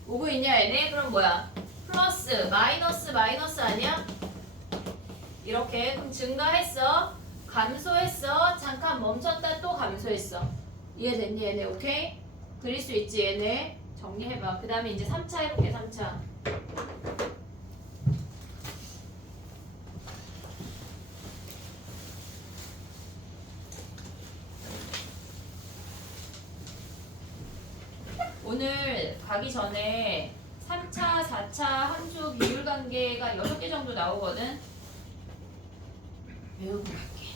오고 있냐 얘네? 그럼 뭐야? 플러스 마이너스 아니야? 이렇게. 그럼 증가했어. 감소했어. 잠깐 멈췄다 또 감소했어. 이해됐니 얘네? 오케이? 그릴 수 있지 얘네? 정리해봐. 그 다음에 이제 3차 해볼게. 3차. 오늘 가기 전에 3차, 4차 함수 비율 관계가 6개 정도 나오거든. 외우고 갈게.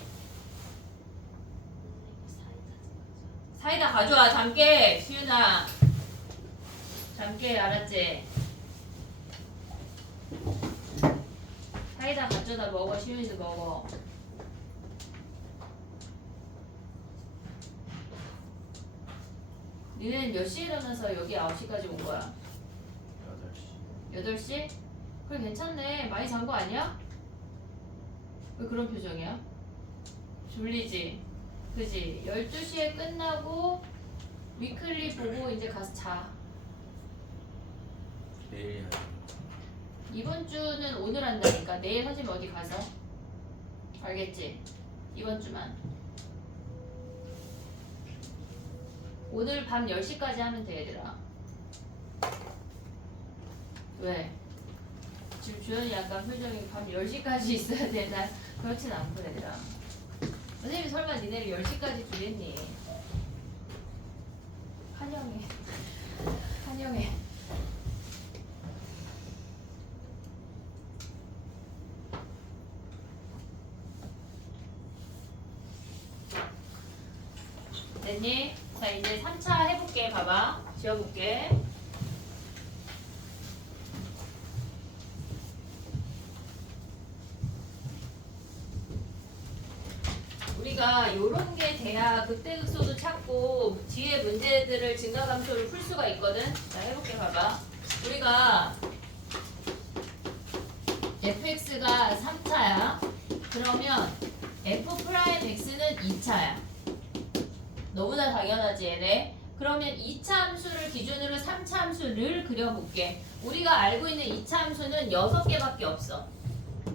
사이다 가져와. 잠깨. 시윤아. 잠깨. 알았지? 사이다 가져다 먹어. 시윤이도 먹어. 니네는 몇 시에 일어나서 여기 9시까지 온 거야? 8시. 8시? 그래 괜찮네. 많이 잔 거 아니야? 왜 그런 표정이야? 졸리지? 그지? 12시에 끝나고 위클리 보고 이제 가서 자. 내일 해야 돼. 이번 주는 오늘 한다니까. 내일 하지면 어디 가서? 알겠지? 이번 주만. 오늘 밤 10시까지 하면 돼 얘들아. 왜? 지금 주연이 약간 표정이 밤 10시까지 있어야 되나? 그렇진 않고 얘들아. 선생님이 설마 니네를 10시까지 주겠니? 환영해. 환영해. 됐니? 자 이제 3차 해볼게. 봐봐. 지워볼게. 우리가 요런 게 돼야 극대극소도 찾고 뒤에 문제들을 증가감소를 풀 수가 있거든. 자 해볼게. 봐봐. 우리가 fx가 3차야. 그러면 f'x는 2차야. 너무나 당연하지 얘네. 그러면 2차 함수를 기준으로 3차 함수를 그려볼게. 우리가 알고 있는 2차 함수는 6개밖에 없어.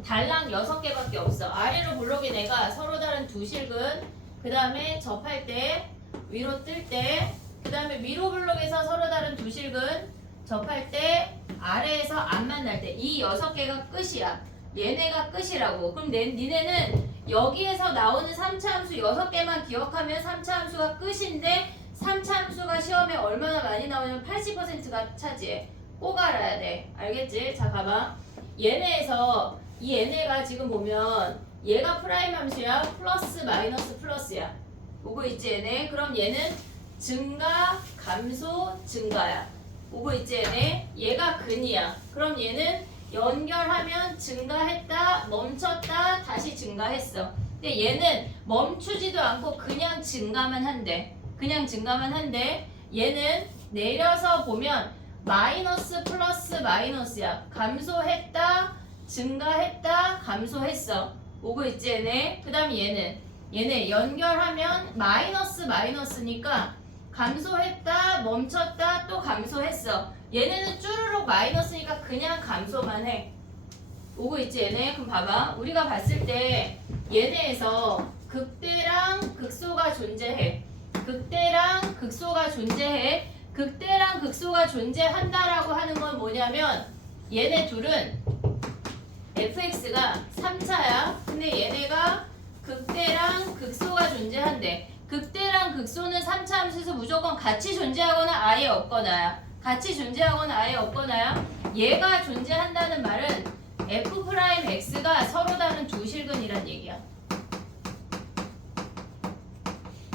달랑 6개밖에 없어. 아래로 블록이 내가 서로 다른 두 실근, 그 다음에 접할 때, 위로 뜰 때, 그 다음에 위로 블록에서 서로 다른 두 실근, 접할 때, 아래에서 안 만날 때. 이 6개가 끝이야. 얘네가 끝이라고. 그럼 니네는 여기에서 나오는 3차 함수 6개만 기억하면 3차 함수가 끝인데 3차 함수가 시험에 얼마나 많이 나오냐면 80%가 차지해. 꼭 알아야 돼. 알겠지? 자 가봐. 얘네에서 이 얘네가 지금 보면 얘가 프라임 함수야. 플러스 마이너스 플러스야. 오고 있지 얘네? 그럼 얘는 증가, 감소, 증가야. 오고 있지 얘네? 얘가 근이야. 그럼 얘는 연결하면 증가했다, 멈췄다, 다시 증가했어. 근데 얘는 멈추지도 않고 그냥 증가만 한대. 그냥 증가만 한대. 얘는 내려서 보면 마이너스 플러스 마이너스야. 감소했다, 증가했다, 감소했어. 오고 있지 얘네? 그 다음 얘네 연결하면 마이너스 마이너스니까 감소했다, 멈췄다, 또 감소했어. 얘네는 쭈루룩 마이너스니까 그냥 감소만 해. 오고 있지 얘네? 그럼 봐봐. 우리가 봤을 때 얘네에서 극대랑 극소가 존재해. 극대랑 극소가 존재해. 극대랑 극소가 존재한다라고 하는 건 뭐냐면 얘네 둘은 fx가 3차야. 근데 얘네가 극대랑 극소가 존재한대. 극대랑 극소는 3차 함수에서 무조건 같이 존재하거나 아예 없거나야. 같이 존재하거나 아예 없거나야. 얘가 존재한다는 말은 f'x가 서로 다른 두 실근이란 얘기야.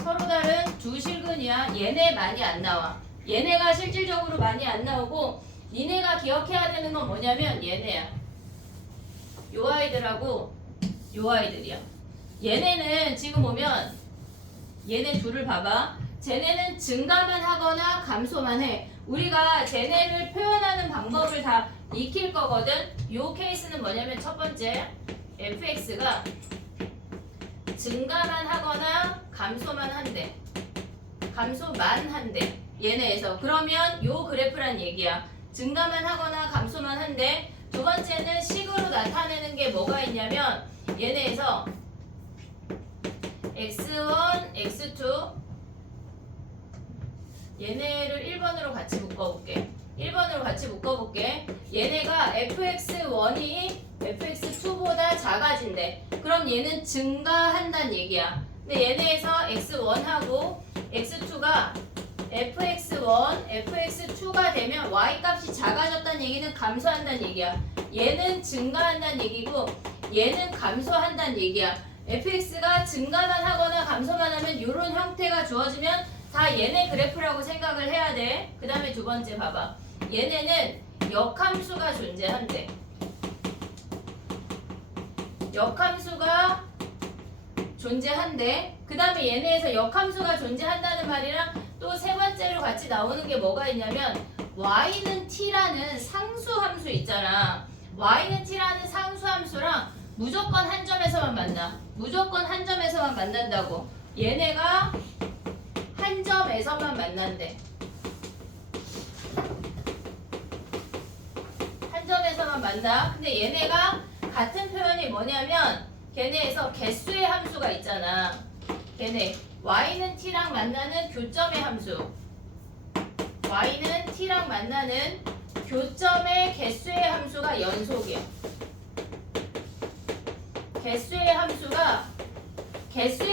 서로 다른 두 실근이야. 얘네 많이 안 나와. 얘네가 실질적으로 많이 안 나오고 니네가 기억해야 되는 건 뭐냐면 얘네야. 요 아이들하고 요 아이들이야. 얘네는 지금 보면 얘네 둘을 봐봐. 쟤네는 증가만 하거나 감소만 해. 우리가 쟤네를 표현하는 방법을 다 익힐 거거든. 요 케이스는 뭐냐면 첫 번째 fx가 증가만 하거나 감소만 한대. 감소만 한대. 얘네에서. 그러면 요 그래프란 얘기야. 증가만 하거나 감소만 한대. 두 번째는 식으로 나타내는 게 뭐가 있냐면 얘네에서 x1, x2 얘네를 1번으로 같이 묶어볼게. 1번으로 같이 묶어볼게. 얘네가 fx1이 fx2보다 작아진대. 그럼 얘는 증가한다는 얘기야. 근데 얘네에서 x1하고 x2가 fx1, fx2가 되면 y값이 작아졌다는 얘기는 감소한다는 얘기야. 얘는 증가한다는 얘기고 얘는 감소한다는 얘기야. fx가 증가만 하거나 감소만 하면 이런 형태가 주어지면 다 얘네 그래프라고 생각을 해야 돼. 그 다음에 두 번째 봐봐. 얘네는 역함수가 존재한대. 역함수가 존재한대. 그 다음에 얘네에서 역함수가 존재한다는 말이랑 또 세 번째로 같이 나오는 게 뭐가 있냐면 y는 t라는 상수함수 있잖아. y는 t라는 상수함수랑 무조건 한 점에서만 만나. 무조건 한 점에서만 만난다고. 얘네가 한 점에서만 만난대. 한 점에서만 만나. 근데 얘네가 같은 표현이 뭐냐면 걔네에서 개수의 함수가 있잖아. 걔네 y는 t랑 만나는 교점의 함수. y는 t랑 만나는 교점의 개수의 함수가 연속이야. 개수의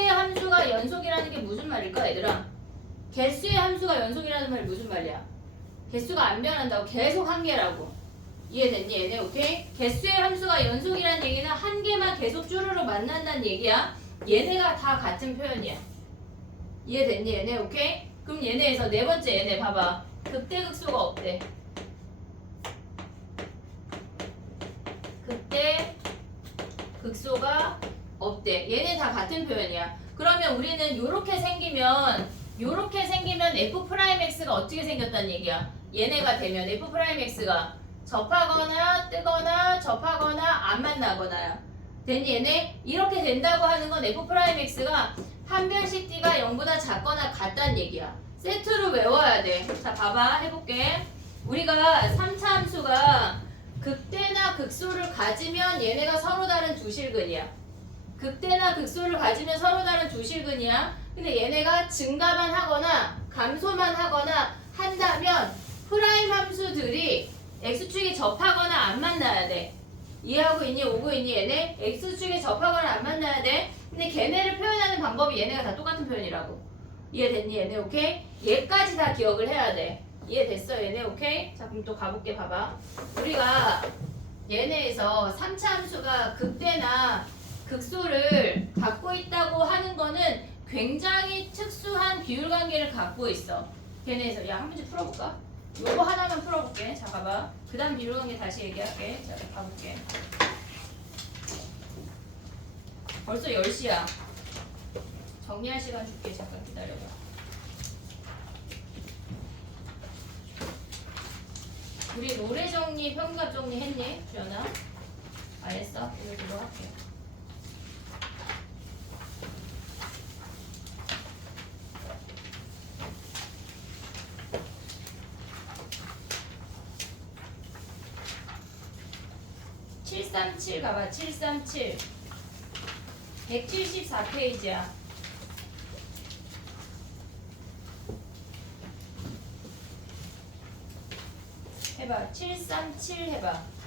함수가 연속이라는 게 무슨 말일까 얘들아? 개수의 함수가 연속이라는 말이 무슨 말이야? 개수가 안 변한다고. 계속 한 개라고. 이해됐니 얘네? 오케이? 개수의 함수가 연속이라는 얘기는 한 개만 계속 쭈루루 만난다는 얘기야. 얘네가 다 같은 표현이야. 이해됐니 얘네? 오케이? 그럼 얘네에서 네 번째 얘네 봐봐. 극대극소가 없대. 극대극소가 없대. 얘네 다 같은 표현이야. 그러면 우리는 요렇게 생기면 f'x가 어떻게 생겼다는 얘기야? 얘네가 되면 f'x가 접하거나 뜨거나 접하거나 안 만나거나야. 됐니 얘네? 이렇게 된다고 하는 건 f'x가 판별식 t가 0보다 작거나 같다는 얘기야. 세트로 외워야 돼. 자 봐봐 해볼게. 우리가 3차 함수가 극대나 극소를 가지면 얘네가 서로 다른 두 실근이야. 극대나 극소를 가지면 서로 다른 두 실근이야. 근데 얘네가 증가만 하거나 감소만 하거나 한다면 프라임 함수들이 x축에 접하거나 안 만나야 돼. 이해하고 있니? 오고 있니? 얘네 x축에 접하거나 안 만나야 돼. 근데 걔네를 표현하는 방법이 얘네가 다 똑같은 표현이라고. 이해됐니? 얘네 오케이? 얘까지 다 기억을 해야 돼. 이해됐어 얘네 오케이? 자 그럼 또 가볼게. 봐봐. 우리가 얘네에서 3차 함수가 극대나 극소를 갖고 있다고 하는 거는 굉장히 특수한 비율 관계를 갖고 있어. 걔네에서 야 한 문제 풀어볼까? 요거 하나만 풀어볼게. 자 봐봐. 그 다음 비율 관계 다시 얘기할게. 자 가볼게. 벌써 10시야. 정리할 시간 줄게. 잠깐 기다려봐. 우리 노래 정리, 평갑 정리 했니? 주연아? 안 했어? 이거 들어갈게. (737) 가봐. 737 174페이지야. 해봐. 737 해봐.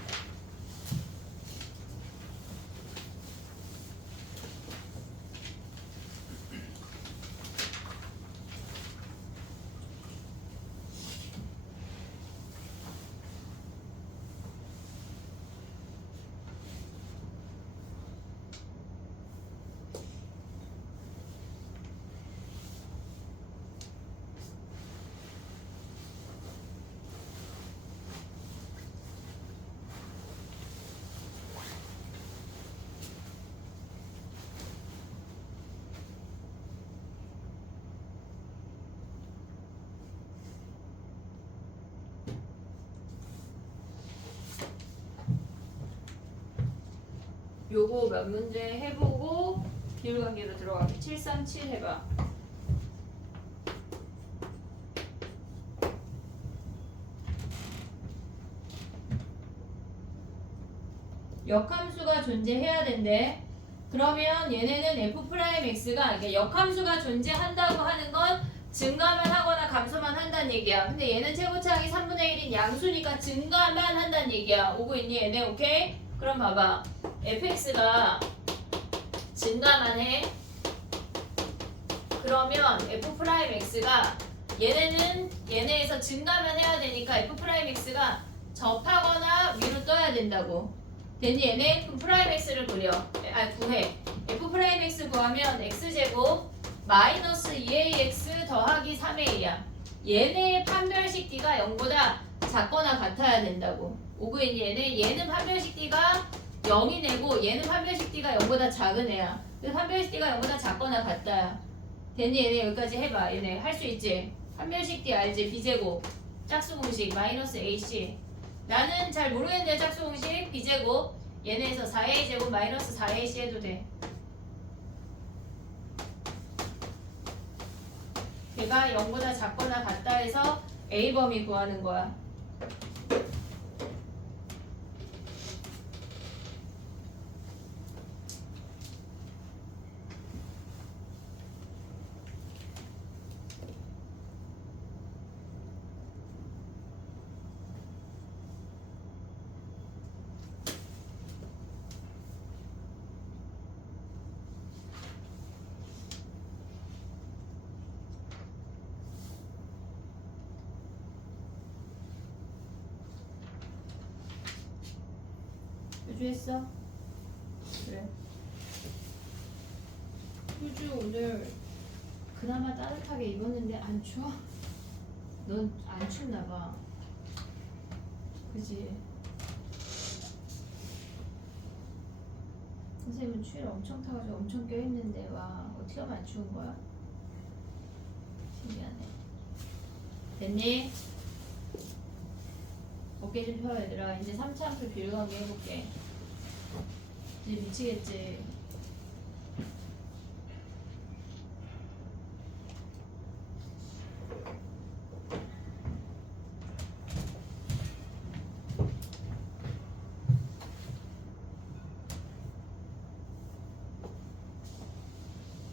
요거 몇 문제 해보고 비율관계로 들어가게. 737 해봐. 역함수가 존재해야 된대. 그러면 얘네는 f'x가 이게 역함수가 존재한다고 하는 건 증가만 하거나 감소만 한다는 얘기야. 근데 얘는 최고차항이 3분의 1인 양수니까 증가만 한다는 얘기야. 오고 있니 얘네? 오케이? 그럼 봐봐. fx가 증가만 해. 그러면 f'x가 얘네는 얘네에서 증가만 해야 되니까 f'x가 접하거나 위로 떠야 된다고. 됐니 얘네? 그럼 프라임 x를 구해. f'x 구하면 x제곱 마이너스 2ax 더하기 3a야. 얘네의 판별식 d가 0보다 작거나 같아야 된다고. 오고 있니 얘네? 얘는 판별식 d가 0이 내고 얘는 판별식 d가 0보다 작은 애야. 그래서 판별식 d가 0보다 작거나 같다야. 됐니 얘네? 여기까지 해봐. 얘네 할 수 있지? 판별식 d 알지? b제곱 짝수 공식 마이너스 ac. 나는 잘 모르겠는데 짝수 공식 b제곱 얘네에서 4a 제곱 마이너스 4ac 해도 돼. 걔가 0보다 작거나 같다 해서 a범위 구하는 거야. 휴주 했어? 그래. 휴주 오늘 그나마 따뜻하게 입었는데 안 추워? 넌 안 춥나 봐. 그지? 선생님은 추위를 엄청 타가지고 엄청 껴있는데 와 어떻게 하면 안 추운 거야? 신기하네. 됐니? 어깨 좀 펴 얘들아. 이제 3차함수 비율관계 해볼게. 이제 미치겠지.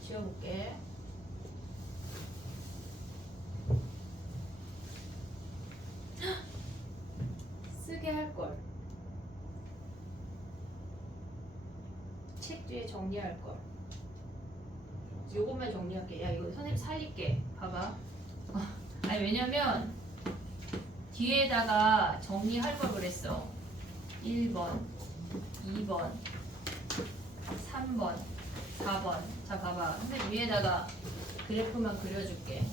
지워볼게. 쓰게 할걸. 책 뒤에 정리할걸. 요것만 정리할게. 야 이거 선생님 살릴게. 봐봐. 아니 왜냐면 뒤에다가 정리할 걸 그랬어. 1번 2번 3번 4번. 자 봐봐. 선생님 위에다가 그래프만 그려줄게.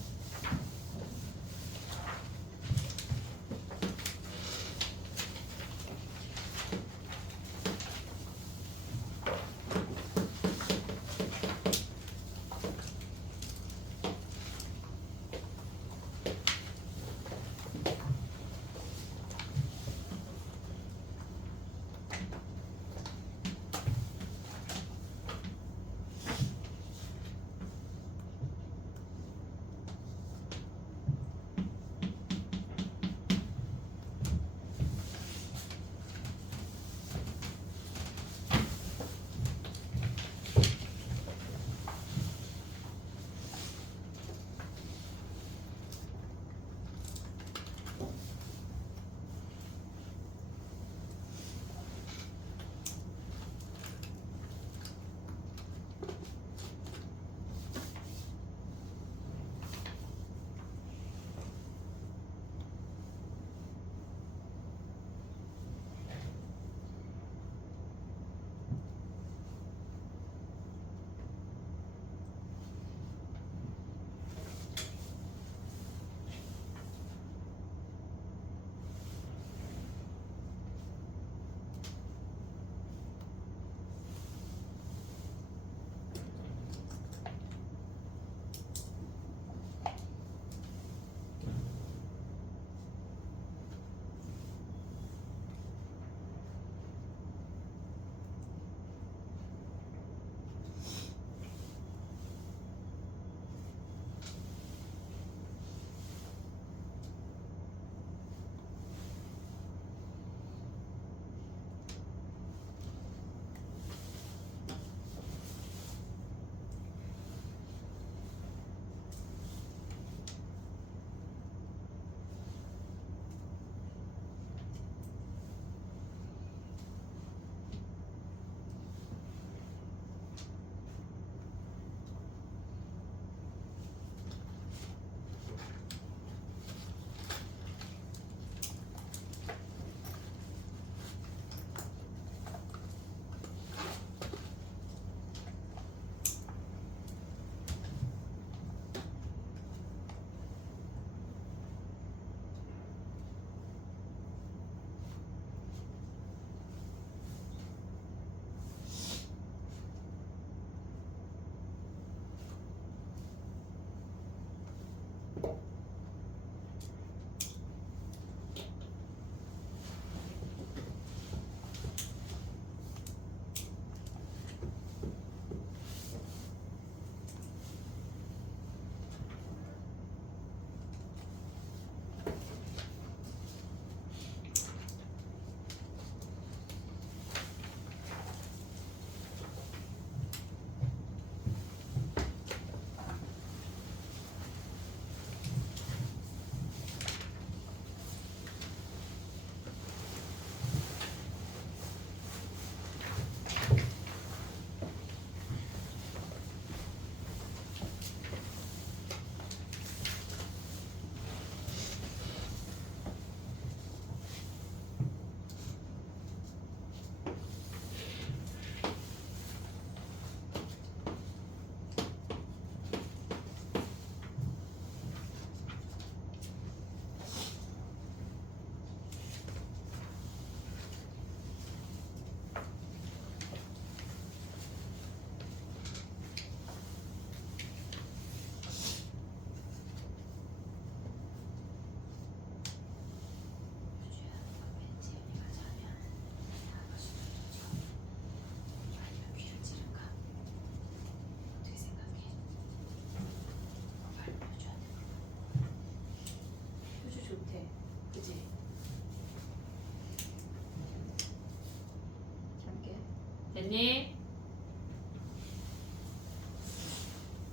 됐니?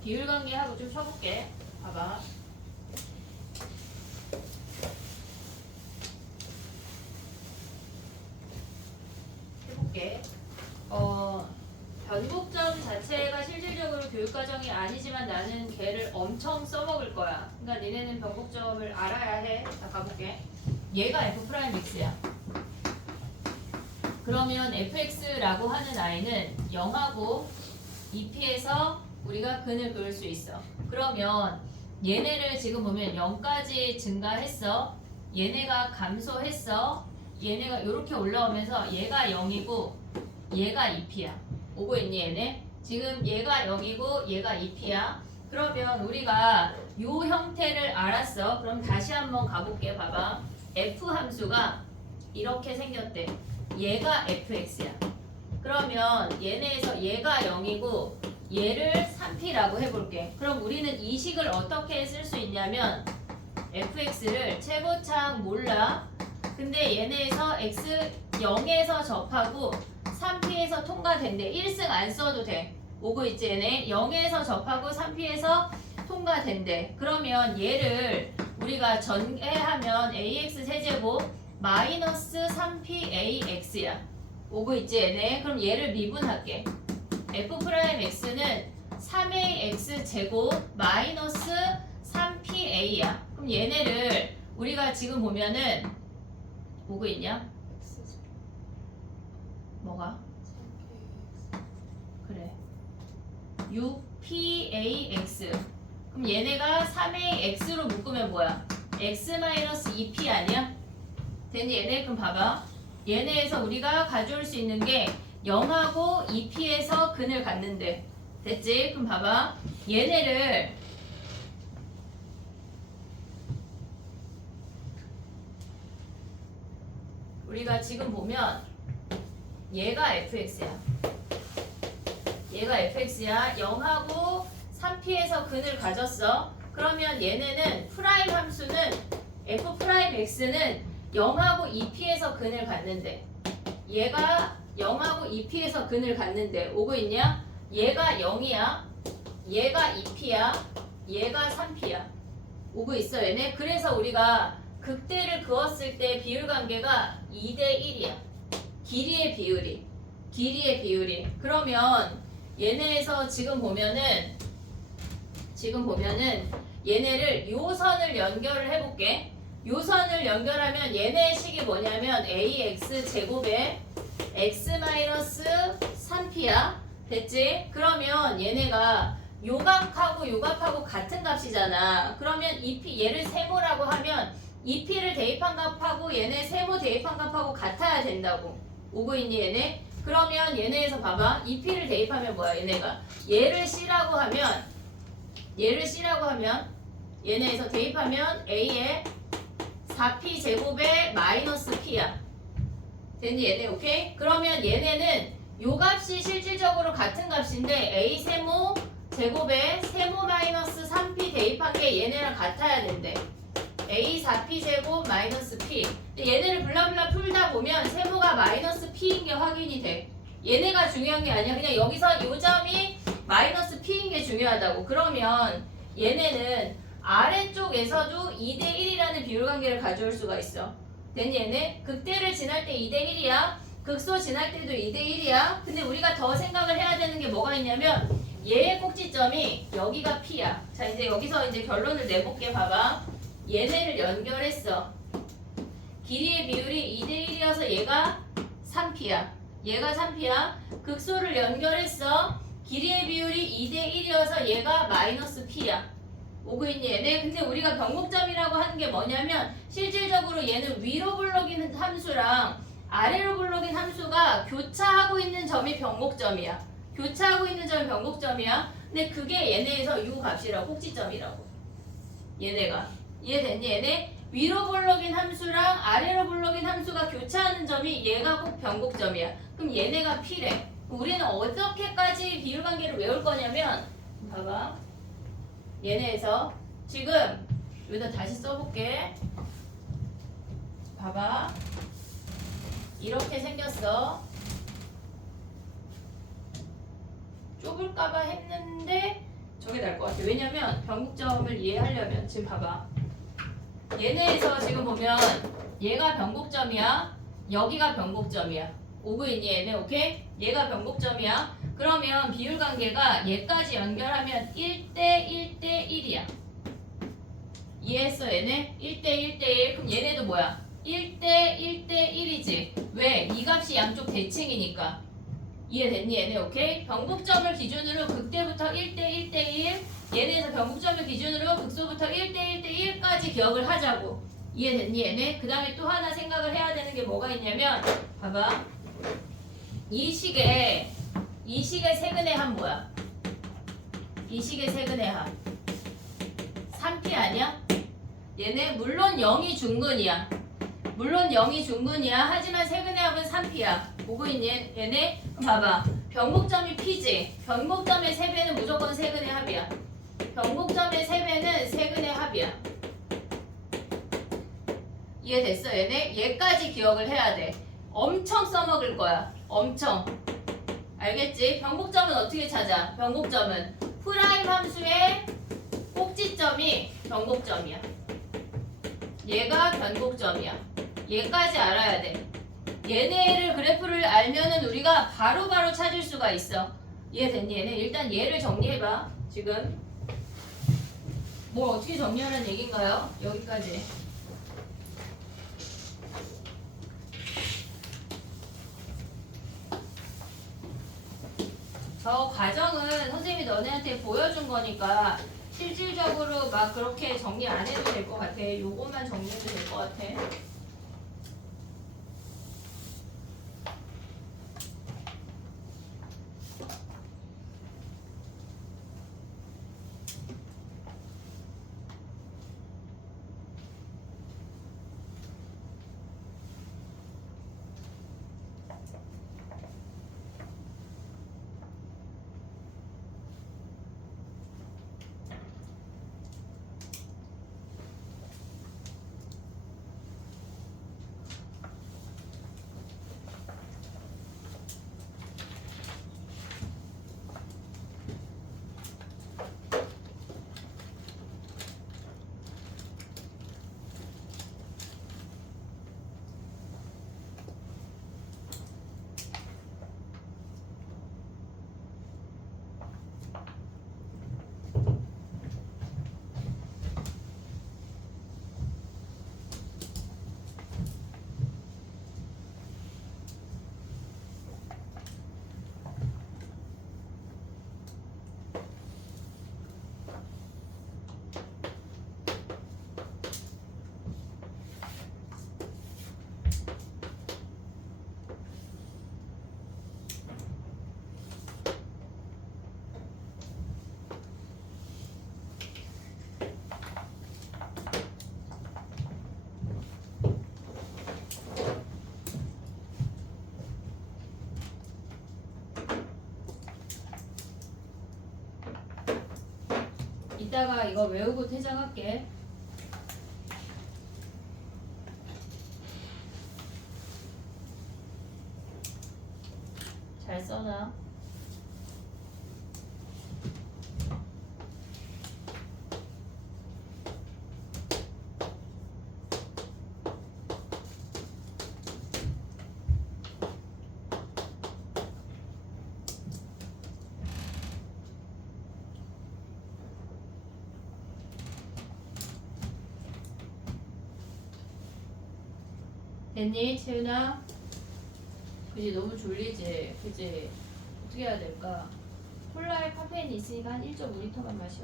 비율관계하고 좀 쳐볼게. 봐봐. 해볼게. 변곡점 자체가 실질적으로 교육과정이 아니지만 나는 걔를 엄청 써먹을 거야. 그러니까 니네는 변곡점을 알아야 해. 자, 가볼게. 얘가 F'X야. 그러면 fx라고 하는 아이는 0하고 2p에서 우리가 근을 그을 수 있어. 그러면 얘네를 지금 보면 0까지 증가했어. 얘네가 감소했어. 얘네가 이렇게 올라오면서 얘가 0이고 얘가 2p야. 오고 있니 얘네? 지금 얘가 0이고 얘가 2p야. 그러면 우리가 요 형태를 알았어. 그럼 다시 한번 가볼게. 봐봐. f 함수가 이렇게 생겼대. 얘가 fx야. 그러면 얘네에서 얘가 0이고 얘를 3p라고 해볼게. 그럼 우리는 이 식을 어떻게 쓸 수 있냐면 fx를 최고창 몰라. 근데 얘네에서 x 0에서 접하고 3p에서 통과된대. 1승 안 써도 돼. 오고 있지 얘네. 0에서 접하고 3p에서 통과된대. 그러면 얘를 우리가 전개하면 ax 세제곱 마이너스 3pAx야. 오고 있지 얘네. 그럼 얘를 미분할게. F'X는 3ax 제곱 마이너스 3pa야. 그럼 얘네를 우리가 지금 보면은 오고 있냐? X 뭐가? 3px 그래. 6pax. 그럼 얘네가 3ax로 묶으면 뭐야? x-2p 아니야? 됐니 얘네? 그럼 봐봐. 얘네에서 우리가 가져올 수 있는 게 0하고 2p에서 근을 갖는데. 됐지? 그럼 봐봐. 얘네를 우리가 지금 보면 얘가 fx야. 얘가 fx야. 0하고 3p에서 근을 가졌어. 그러면 얘네는 프라임 함수는 f'x는 0하고 2p에서 근을 갖는데 얘가 0하고 2p에서 근을 갖는데 오고 있냐? 얘가 0이야. 얘가 2p야. 얘가 3p야. 오고 있어 얘네. 그래서 우리가 극대를 그었을 때 비율관계가 2대1이야. 길이의 비율이. 그러면 얘네에서 지금 보면은 얘네를 요 선을 연결을 해볼게. 요 선을 연결하면 얘네의 식이 뭐냐면 ax 제곱에 x-3p야. 됐지? 그러면 얘네가 요각하고 같은 값이잖아. 그러면 2p 얘를 세모라고 하면 2p를 대입한 값하고 얘네 세모 대입한 값하고 같아야 된다고. 오고 있니 얘네? 그러면 얘네에서 봐봐. 2p를 대입하면 뭐야 얘네가? 얘를 c라고 하면 얘네에서 대입하면 a에 4p 제곱에 마이너스 p야. 됐니 얘네? 오케이? 그러면 얘네는 요 값이 실질적으로 같은 값인데 a 세모 제곱에 세모 마이너스 3p 대입한 게 얘네랑 같아야 된대. a 4p 제곱 마이너스 p. 근데 얘네를 블라블라 풀다 보면 세모가 마이너스 p인 게 확인이 돼. 얘네가 중요한 게 아니야. 그냥 여기서 요 점이 마이너스 p인 게 중요하다고. 그러면 얘네는 아래쪽에서도 2대1이라는 비율관계를 가져올 수가 있어. 됐니 얘네? 극대를 지날 때 2대1이야. 극소 지날 때도 2대1이야. 근데 우리가 더 생각을 해야 되는 게 뭐가 있냐면 얘의 꼭지점이 여기가 p야. 자 이제 여기서 이제 결론을 내볼게. 봐봐. 얘네를 연결했어. 길이의 비율이 2대1이어서 얘가 3p야. 얘가 3p야. 극소를 연결했어. 길이의 비율이 2대1이어서 얘가 마이너스 p야. 오고 있니 얘네? 근데 우리가 변곡점이라고 하는 게 뭐냐면 실질적으로 얘는 위로 불러긴 함수랑 아래로 불러긴 함수가 교차하고 있는 점이 변곡점이야. 교차하고 있는 점이 변곡점이야. 근데 그게 얘네에서 요 값이라고. 꼭지점이라고. 얘네가. 이해됐니 얘네? 위로 불러긴 함수랑 아래로 불러긴 함수가 교차하는 점이 얘가 꼭 변곡점이야. 그럼 얘네가 p래. 우리는 어떻게까지 비율관계를 외울 거냐면 봐봐. 얘네에서 지금 여기다 다시 써볼게. 봐봐. 이렇게 생겼어. 좁을까봐 했는데 저게 나을 것 같아. 왜냐면 변곡점을 이해하려면 지금 봐봐. 얘네에서 지금 보면 얘가 변곡점이야. 여기가 변곡점이야. 오고 있니 얘네? 오케이? 얘가 변곡점이야. 그러면 비율 관계가 얘까지 연결하면 1대 1대 1이야. 이해했어 얘네? 1대 1대 1. 그럼 얘네도 뭐야? 1대 1대 1이지. 왜? 이 값이 양쪽 대칭이니까. 이해됐니 얘네? 오케이? 변곡점을 기준으로 극대부터 1대 1대 1, 얘네에서 변곡점을 기준으로 극소부터 1대 1대 1까지 기억을 하자고. 이해됐니 얘네? 그 다음에 또 하나 생각을 해야 되는 게 뭐가 있냐면 봐봐. 이 식의 세근의 합 뭐야? 이 식의 세근의 합 3p 아니야? 얘네 물론 0이 중근이야. 물론 0이 중근이야. 하지만 세근의 합은 3p야. 보고 있니 얘네? 그럼 봐봐. 변곡점이 p지. 변곡점의 세배는 무조건 세근의 합이야. 변곡점의 세배는 세근의 합이야. 이해됐어 얘네? 얘까지 기억을 해야 돼. 엄청 써먹을 거야. 엄청. 알겠지? 변곡점은 어떻게 찾아? 변곡점은 프라임 함수의 꼭지점이 변곡점이야. 얘가 변곡점이야. 얘까지 알아야 돼. 얘네를 그래프를 알면은 우리가 바로바로 찾을 수가 있어. 이해됐니 얘네? 일단 얘를 정리해봐. 지금 뭘 어떻게 정리하라는 얘기인가요? 여기까지. 저 과정은 선생님이 너네한테 보여준 거니까 실질적으로 막 그렇게 정리 안 해도 될 것 같아. 요것만 정리해도 될 것 같아. 이따가 이거 외우고 퇴장할게. 잘 써놔. 됐니, 채윤아? 그지, 너무 졸리지? 그지? 어떻게 해야 될까? 콜라에 카페인이 있으니까 한 1.5리터만 마셔.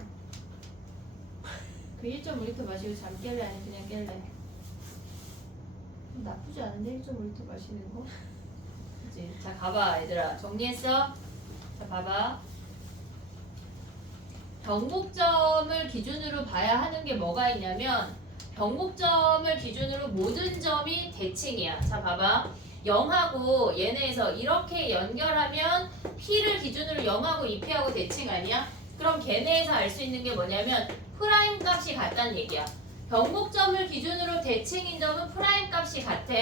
그 1.5리터 마시고 잠 깰래? 아니면 그냥 깰래? 나쁘지 않은데 1.5리터 마시는 거? 그지? 자, 가봐 얘들아. 정리했어? 자, 봐봐. 변곡점을 기준으로 봐야 하는 게 뭐가 있냐면 변곡점을 기준으로 모든 점이 대칭이야. 자, 봐봐. 0하고 얘네에서 이렇게 연결하면 P를 기준으로 0하고 2P하고 대칭 아니야? 그럼 걔네에서 알 수 있는 게 뭐냐면 프라임 값이 같다는 얘기야. 변곡점을 기준으로 대칭인 점은 프라임 값이 같아.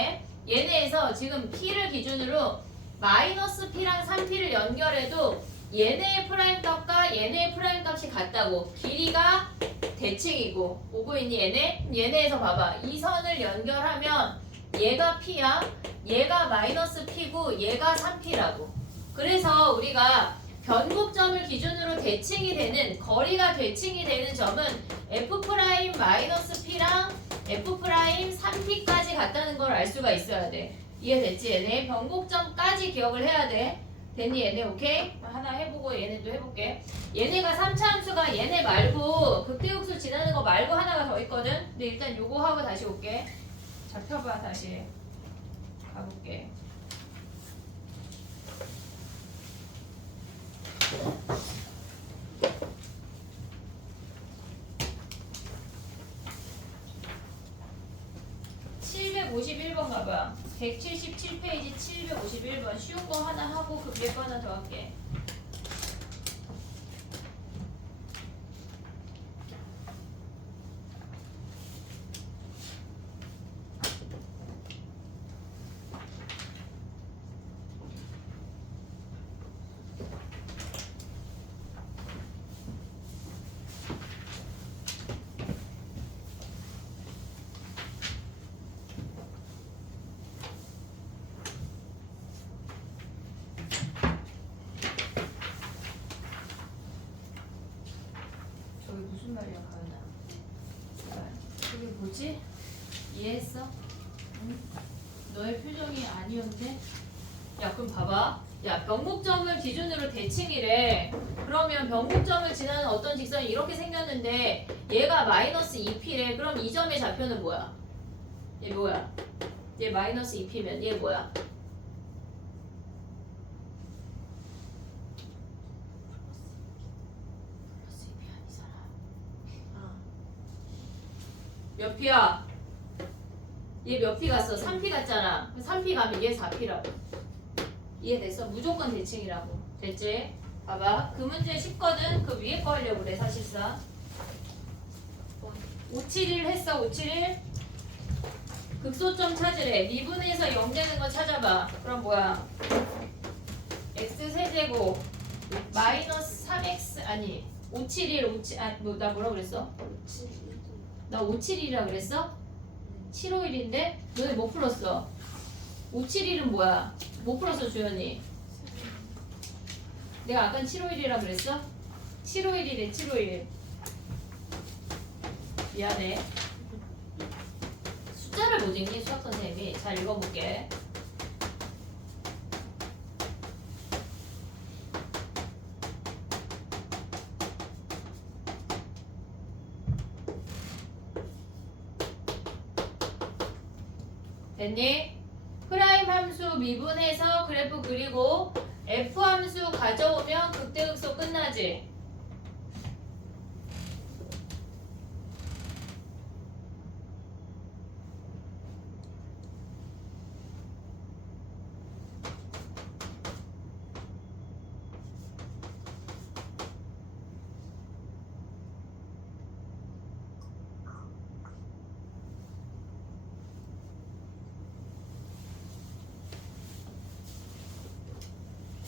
얘네에서 지금 P를 기준으로 마이너스 P랑 3P를 연결해도 얘네의 프라임 값과 얘네의 프라임 값이 같다고. 길이가 대칭이고. 오고 있니 얘네? 그럼 얘네에서 봐봐. 이 선을 연결하면 얘가 P야. 얘가 마이너스 P고 얘가 3P라고. 그래서 우리가 변곡점을 기준으로 대칭이 되는 거리가 대칭이 되는 점은 F 프라임 마이너스 P랑 F 프라임 3P까지 같다는 걸 알 수가 있어야 돼. 이해됐지? 얘네 변곡점까지 기억을 해야 돼. 됐니 얘네? 오케이? 하나 해보고 얘네도 해볼게. 얘네가 3차 함수가 얘네 말고 극대역수 지나는 거 말고 하나가 더 있거든. 근데 일단 요거 하고 다시 올게. 잡혀봐 다시. 가볼게. (751번) 가봐. 177페이지 751번. 쉬운 거 하나 하고 급계 거 하나 더 할게. 저게 무슨 말이야, 가은아? 저게 뭐지? 이해했어? 응? 너의 표정이 아니었는데? 야, 그럼 봐봐. 야, 변곡점을 기준으로 대칭이래. 그러면 변곡점을 지나는 어떤 직선이 이렇게 생겼는데 얘가 마이너스 2p래. 그럼 이 점의 좌표는 뭐야? 얘 뭐야? 얘 마이너스 2p면 얘 뭐야? 플러스 2p 아니잖아. 아, 몇 p야? 얘 몇 p 갔어? 3p 갔잖아. 3p 가면 얘 4p라고. 이해됐어? 무조건 대칭이라고. 됐지? 봐봐. 그 문제 쉽거든. 그 위에 거 하려고 그래 사실상. 571 했어. 571. 극소점 찾으래. 미분에서 0 되는 거 찾아봐. 그럼 뭐야? x 세제곱 마이너스 3x 아니 571 나 뭐라 그랬어? 7, 나 571이라 그랬어? 751인데? 너네 못 풀었어. 571은 뭐야? 못 풀었어 주연이. 내가 아까 751이라 그랬어? 751이래 751. 미안해. 숫자를 못 읽니 수학 선생님이? 잘 읽어볼게. 됐니? 프라임 함수 미분해서 그래프 그리고 F 함수 가져오면 극대극소 끝나지?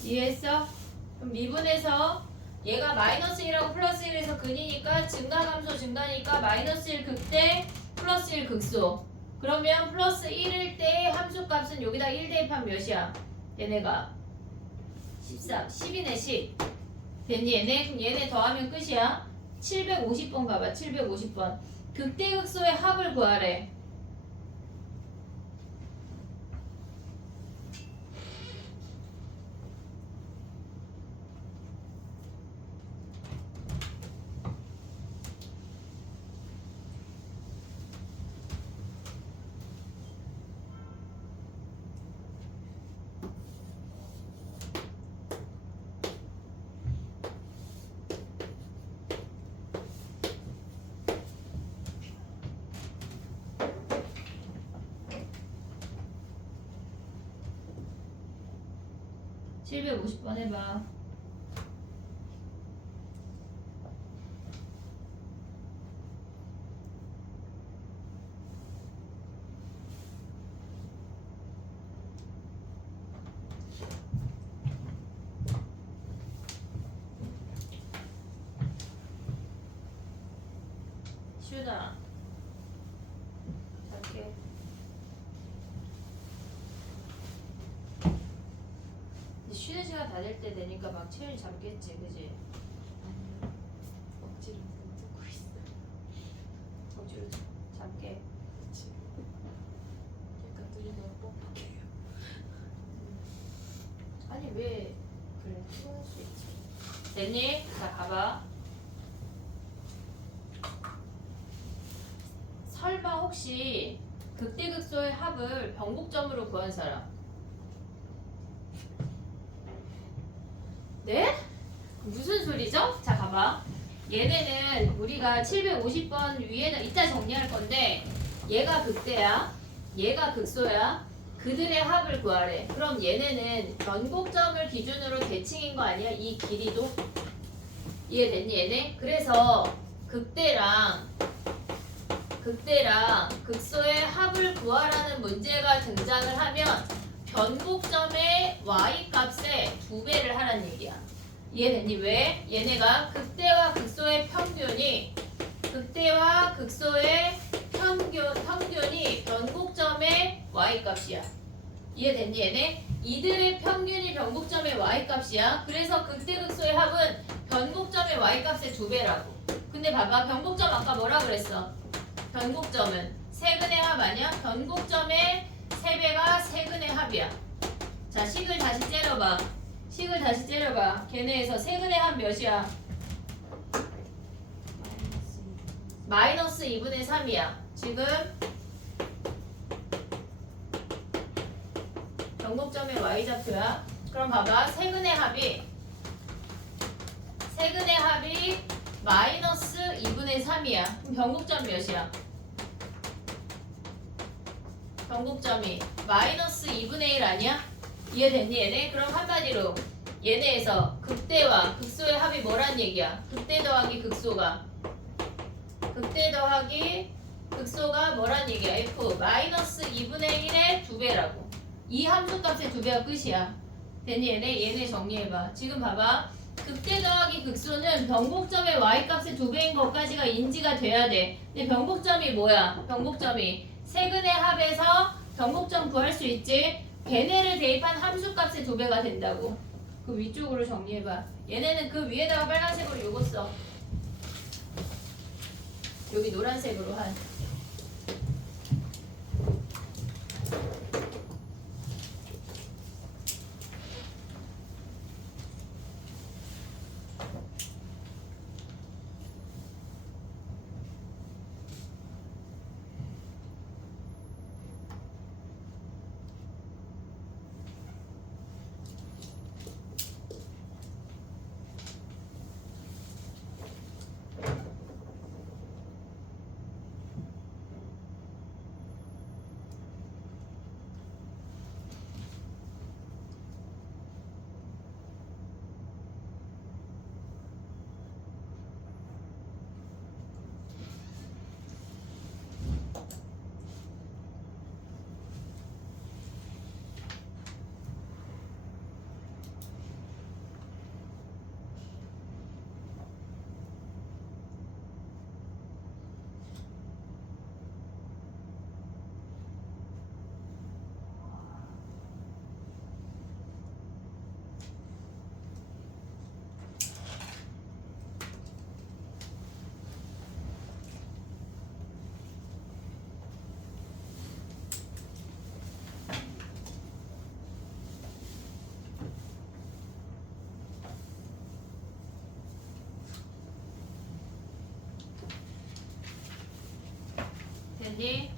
이해했어? 그럼 미분해서 얘가 마이너스 1하고 플러스 1에서 근이니까 증가함수 증가니까 마이너스 1 극대 플러스 1 극소. 그러면 플러스 1일 때 함수값은 여기다 1 대입하면 몇이야? 얘네가 13, 10이네 10. 됐니 얘네? 그럼 얘네 더하면 끝이야. 750번 가봐. 750번. 극대극소의 합을 구하래. (750번) 해봐. 시윤아 잘게. 이제 쉬는 시간 다 될 때 되니까 막 채윤이 잠겠지, 그지? 아니요. 억지로 쓰고 있어요. 억지로 잠게. 그치. 약간 눈이 너무 뻑뻑해요. 아니 왜 그래? 피곤할 수 있지. 됐니? 자 가봐. 설마 혹시 극대극소의 합을 변곡점으로 구한 사람? 네? 무슨 소리죠? 자 가봐. 얘네는 우리가 750번 위에는 이따 정리할 건데 얘가 극대야, 얘가 극소야. 그들의 합을 구하래. 그럼 얘네는 변곡점을 기준으로 대칭인 거 아니야? 이 길이도? 이해됐니 얘네? 그래서 극대랑 극소의 합을 구하라는 문제가 등장을 하면 변곡점의 y 값의 2배를 하라는 얘기야. 이해됐니? 왜? 얘네가 극대와 극소의 평균이 변곡점의 y 값이야. 이해됐니 얘네? 이들의 평균이 변곡점의 y 값이야. 그래서 극대극소의 합은 변곡점의 y 값의 2배라고. 근데 봐봐, 변곡점 아까 뭐라 그랬어? 변곡점은 세근의 합 아니야? 변곡점의 3배가 세근의 합이야. 자, 식을 다시 째려봐. 걔네에서 세근의 합 몇이야? 마이너스 2분의 3이야. 지금 변곡점의 y좌표야. 그럼 봐봐, 세근의 합이 마이너스 2분의 3이야. 그럼 변곡점 몇이야? 변곡점이 마이너스 2분의 1 아니야? 이해됐니 얘네? 그럼 한마디로 얘네에서 극대와 극소의 합이 뭐란 얘기야? 극대 더하기 극소가 뭐란 얘기야? F 마이너스 2분의 1의 2배라고. 이 함수값의 2배가 끝이야. 됐니 얘네 정리해봐. 지금 봐봐, 극대 더하기 극소는 변곡점의 y값의 2배인 것까지가 인지가 돼야 돼. 근데 변곡점이 뭐야? 변곡점이 세근의 합에서 변곡점 구할 수 있지? 걔네를 대입한 함수값의 2배가 된다고. 그 위쪽으로 정리해봐. 얘네는 그 위에다가 빨간색으로 요거 써. 여기 노란색으로 한. 됐니?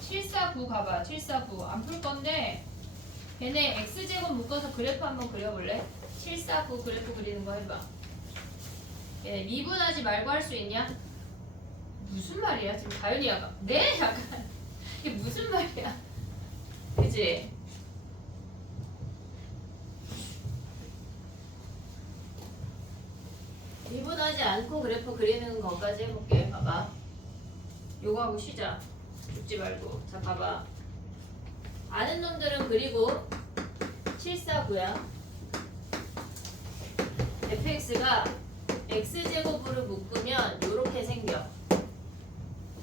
(749) 가봐. 749 안 풀 건데 걔네 x제곱 묶어서 그래프 한번 그려볼래? 749 그래프 그리는 거 해봐. 얘네 미분하지 말고 할 수 있냐? 무슨 말이야? 지금 다현이가 네? 약간 이게 무슨 말이야? 그치? 미분하지 않고 그래프 그리는 것까지 해볼게. 봐봐. 요거 하고 쉬자. 죽지 말고. 자, 봐봐. 아는 놈들은 그리고 749야. fx가 x제곱으로 묶으면 요렇게 생겨.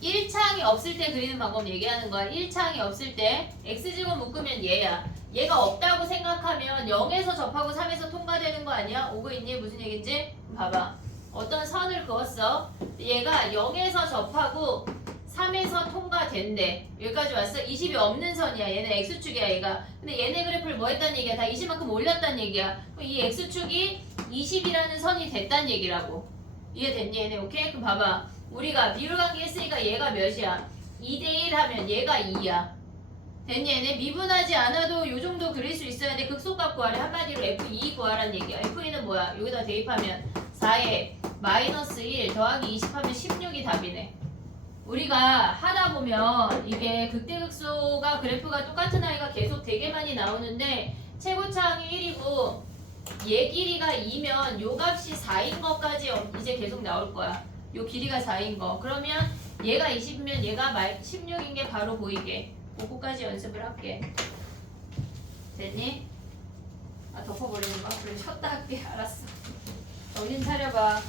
1차항이 없을 때 그리는 방법 얘기하는 거야. 1차항이 없을 때 x제곱 묶으면 얘야. 얘가 없다고 생각하면 0에서 접하고 3에서 통과되는 거 아니야? 오고 있니? 무슨 얘긴지? 봐봐. 어떤 선을 그었어. 얘가 0에서 접하고 3에서 통과된대. 여기까지 왔어? 20이 없는 선이야. 얘는 x축이야 얘가. 근데 얘네 그래프를 뭐 했다는 얘기야? 다 20만큼 올렸다는 얘기야. 그럼 이 x축이 20이라는 선이 됐다는 얘기라고. 이해됐니? 얘네 오케이? 그럼 봐봐. 우리가 비율관계 했으니까 얘가 몇이야? 2대1 하면 얘가 2야. 됐니? 얘네 미분하지 않아도 요 정도 그릴 수 있어야 돼. 극소값 구하래. 한마디로 F2 구하라는 얘기야. F2는 뭐야? 여기다 대입하면 4에 마이너스 1 더하기 20 하면 16이 답이네. 우리가 하다 보면 이게 극대극소가 그래프가 똑같은 아이가 계속 되게 많이 나오는데 최고차항이 1이고 얘 길이가 2면 요 값이 4인 것까지 이제 계속 나올 거야. 요 길이가 4인 거. 그러면 얘가 20이면 얘가 16인 게 바로 보이게. 그거까지 연습을 할게. 됐니? 아 덮어버리는 거? 그래 쉬었다 할게. 알았어. 정신 차려봐.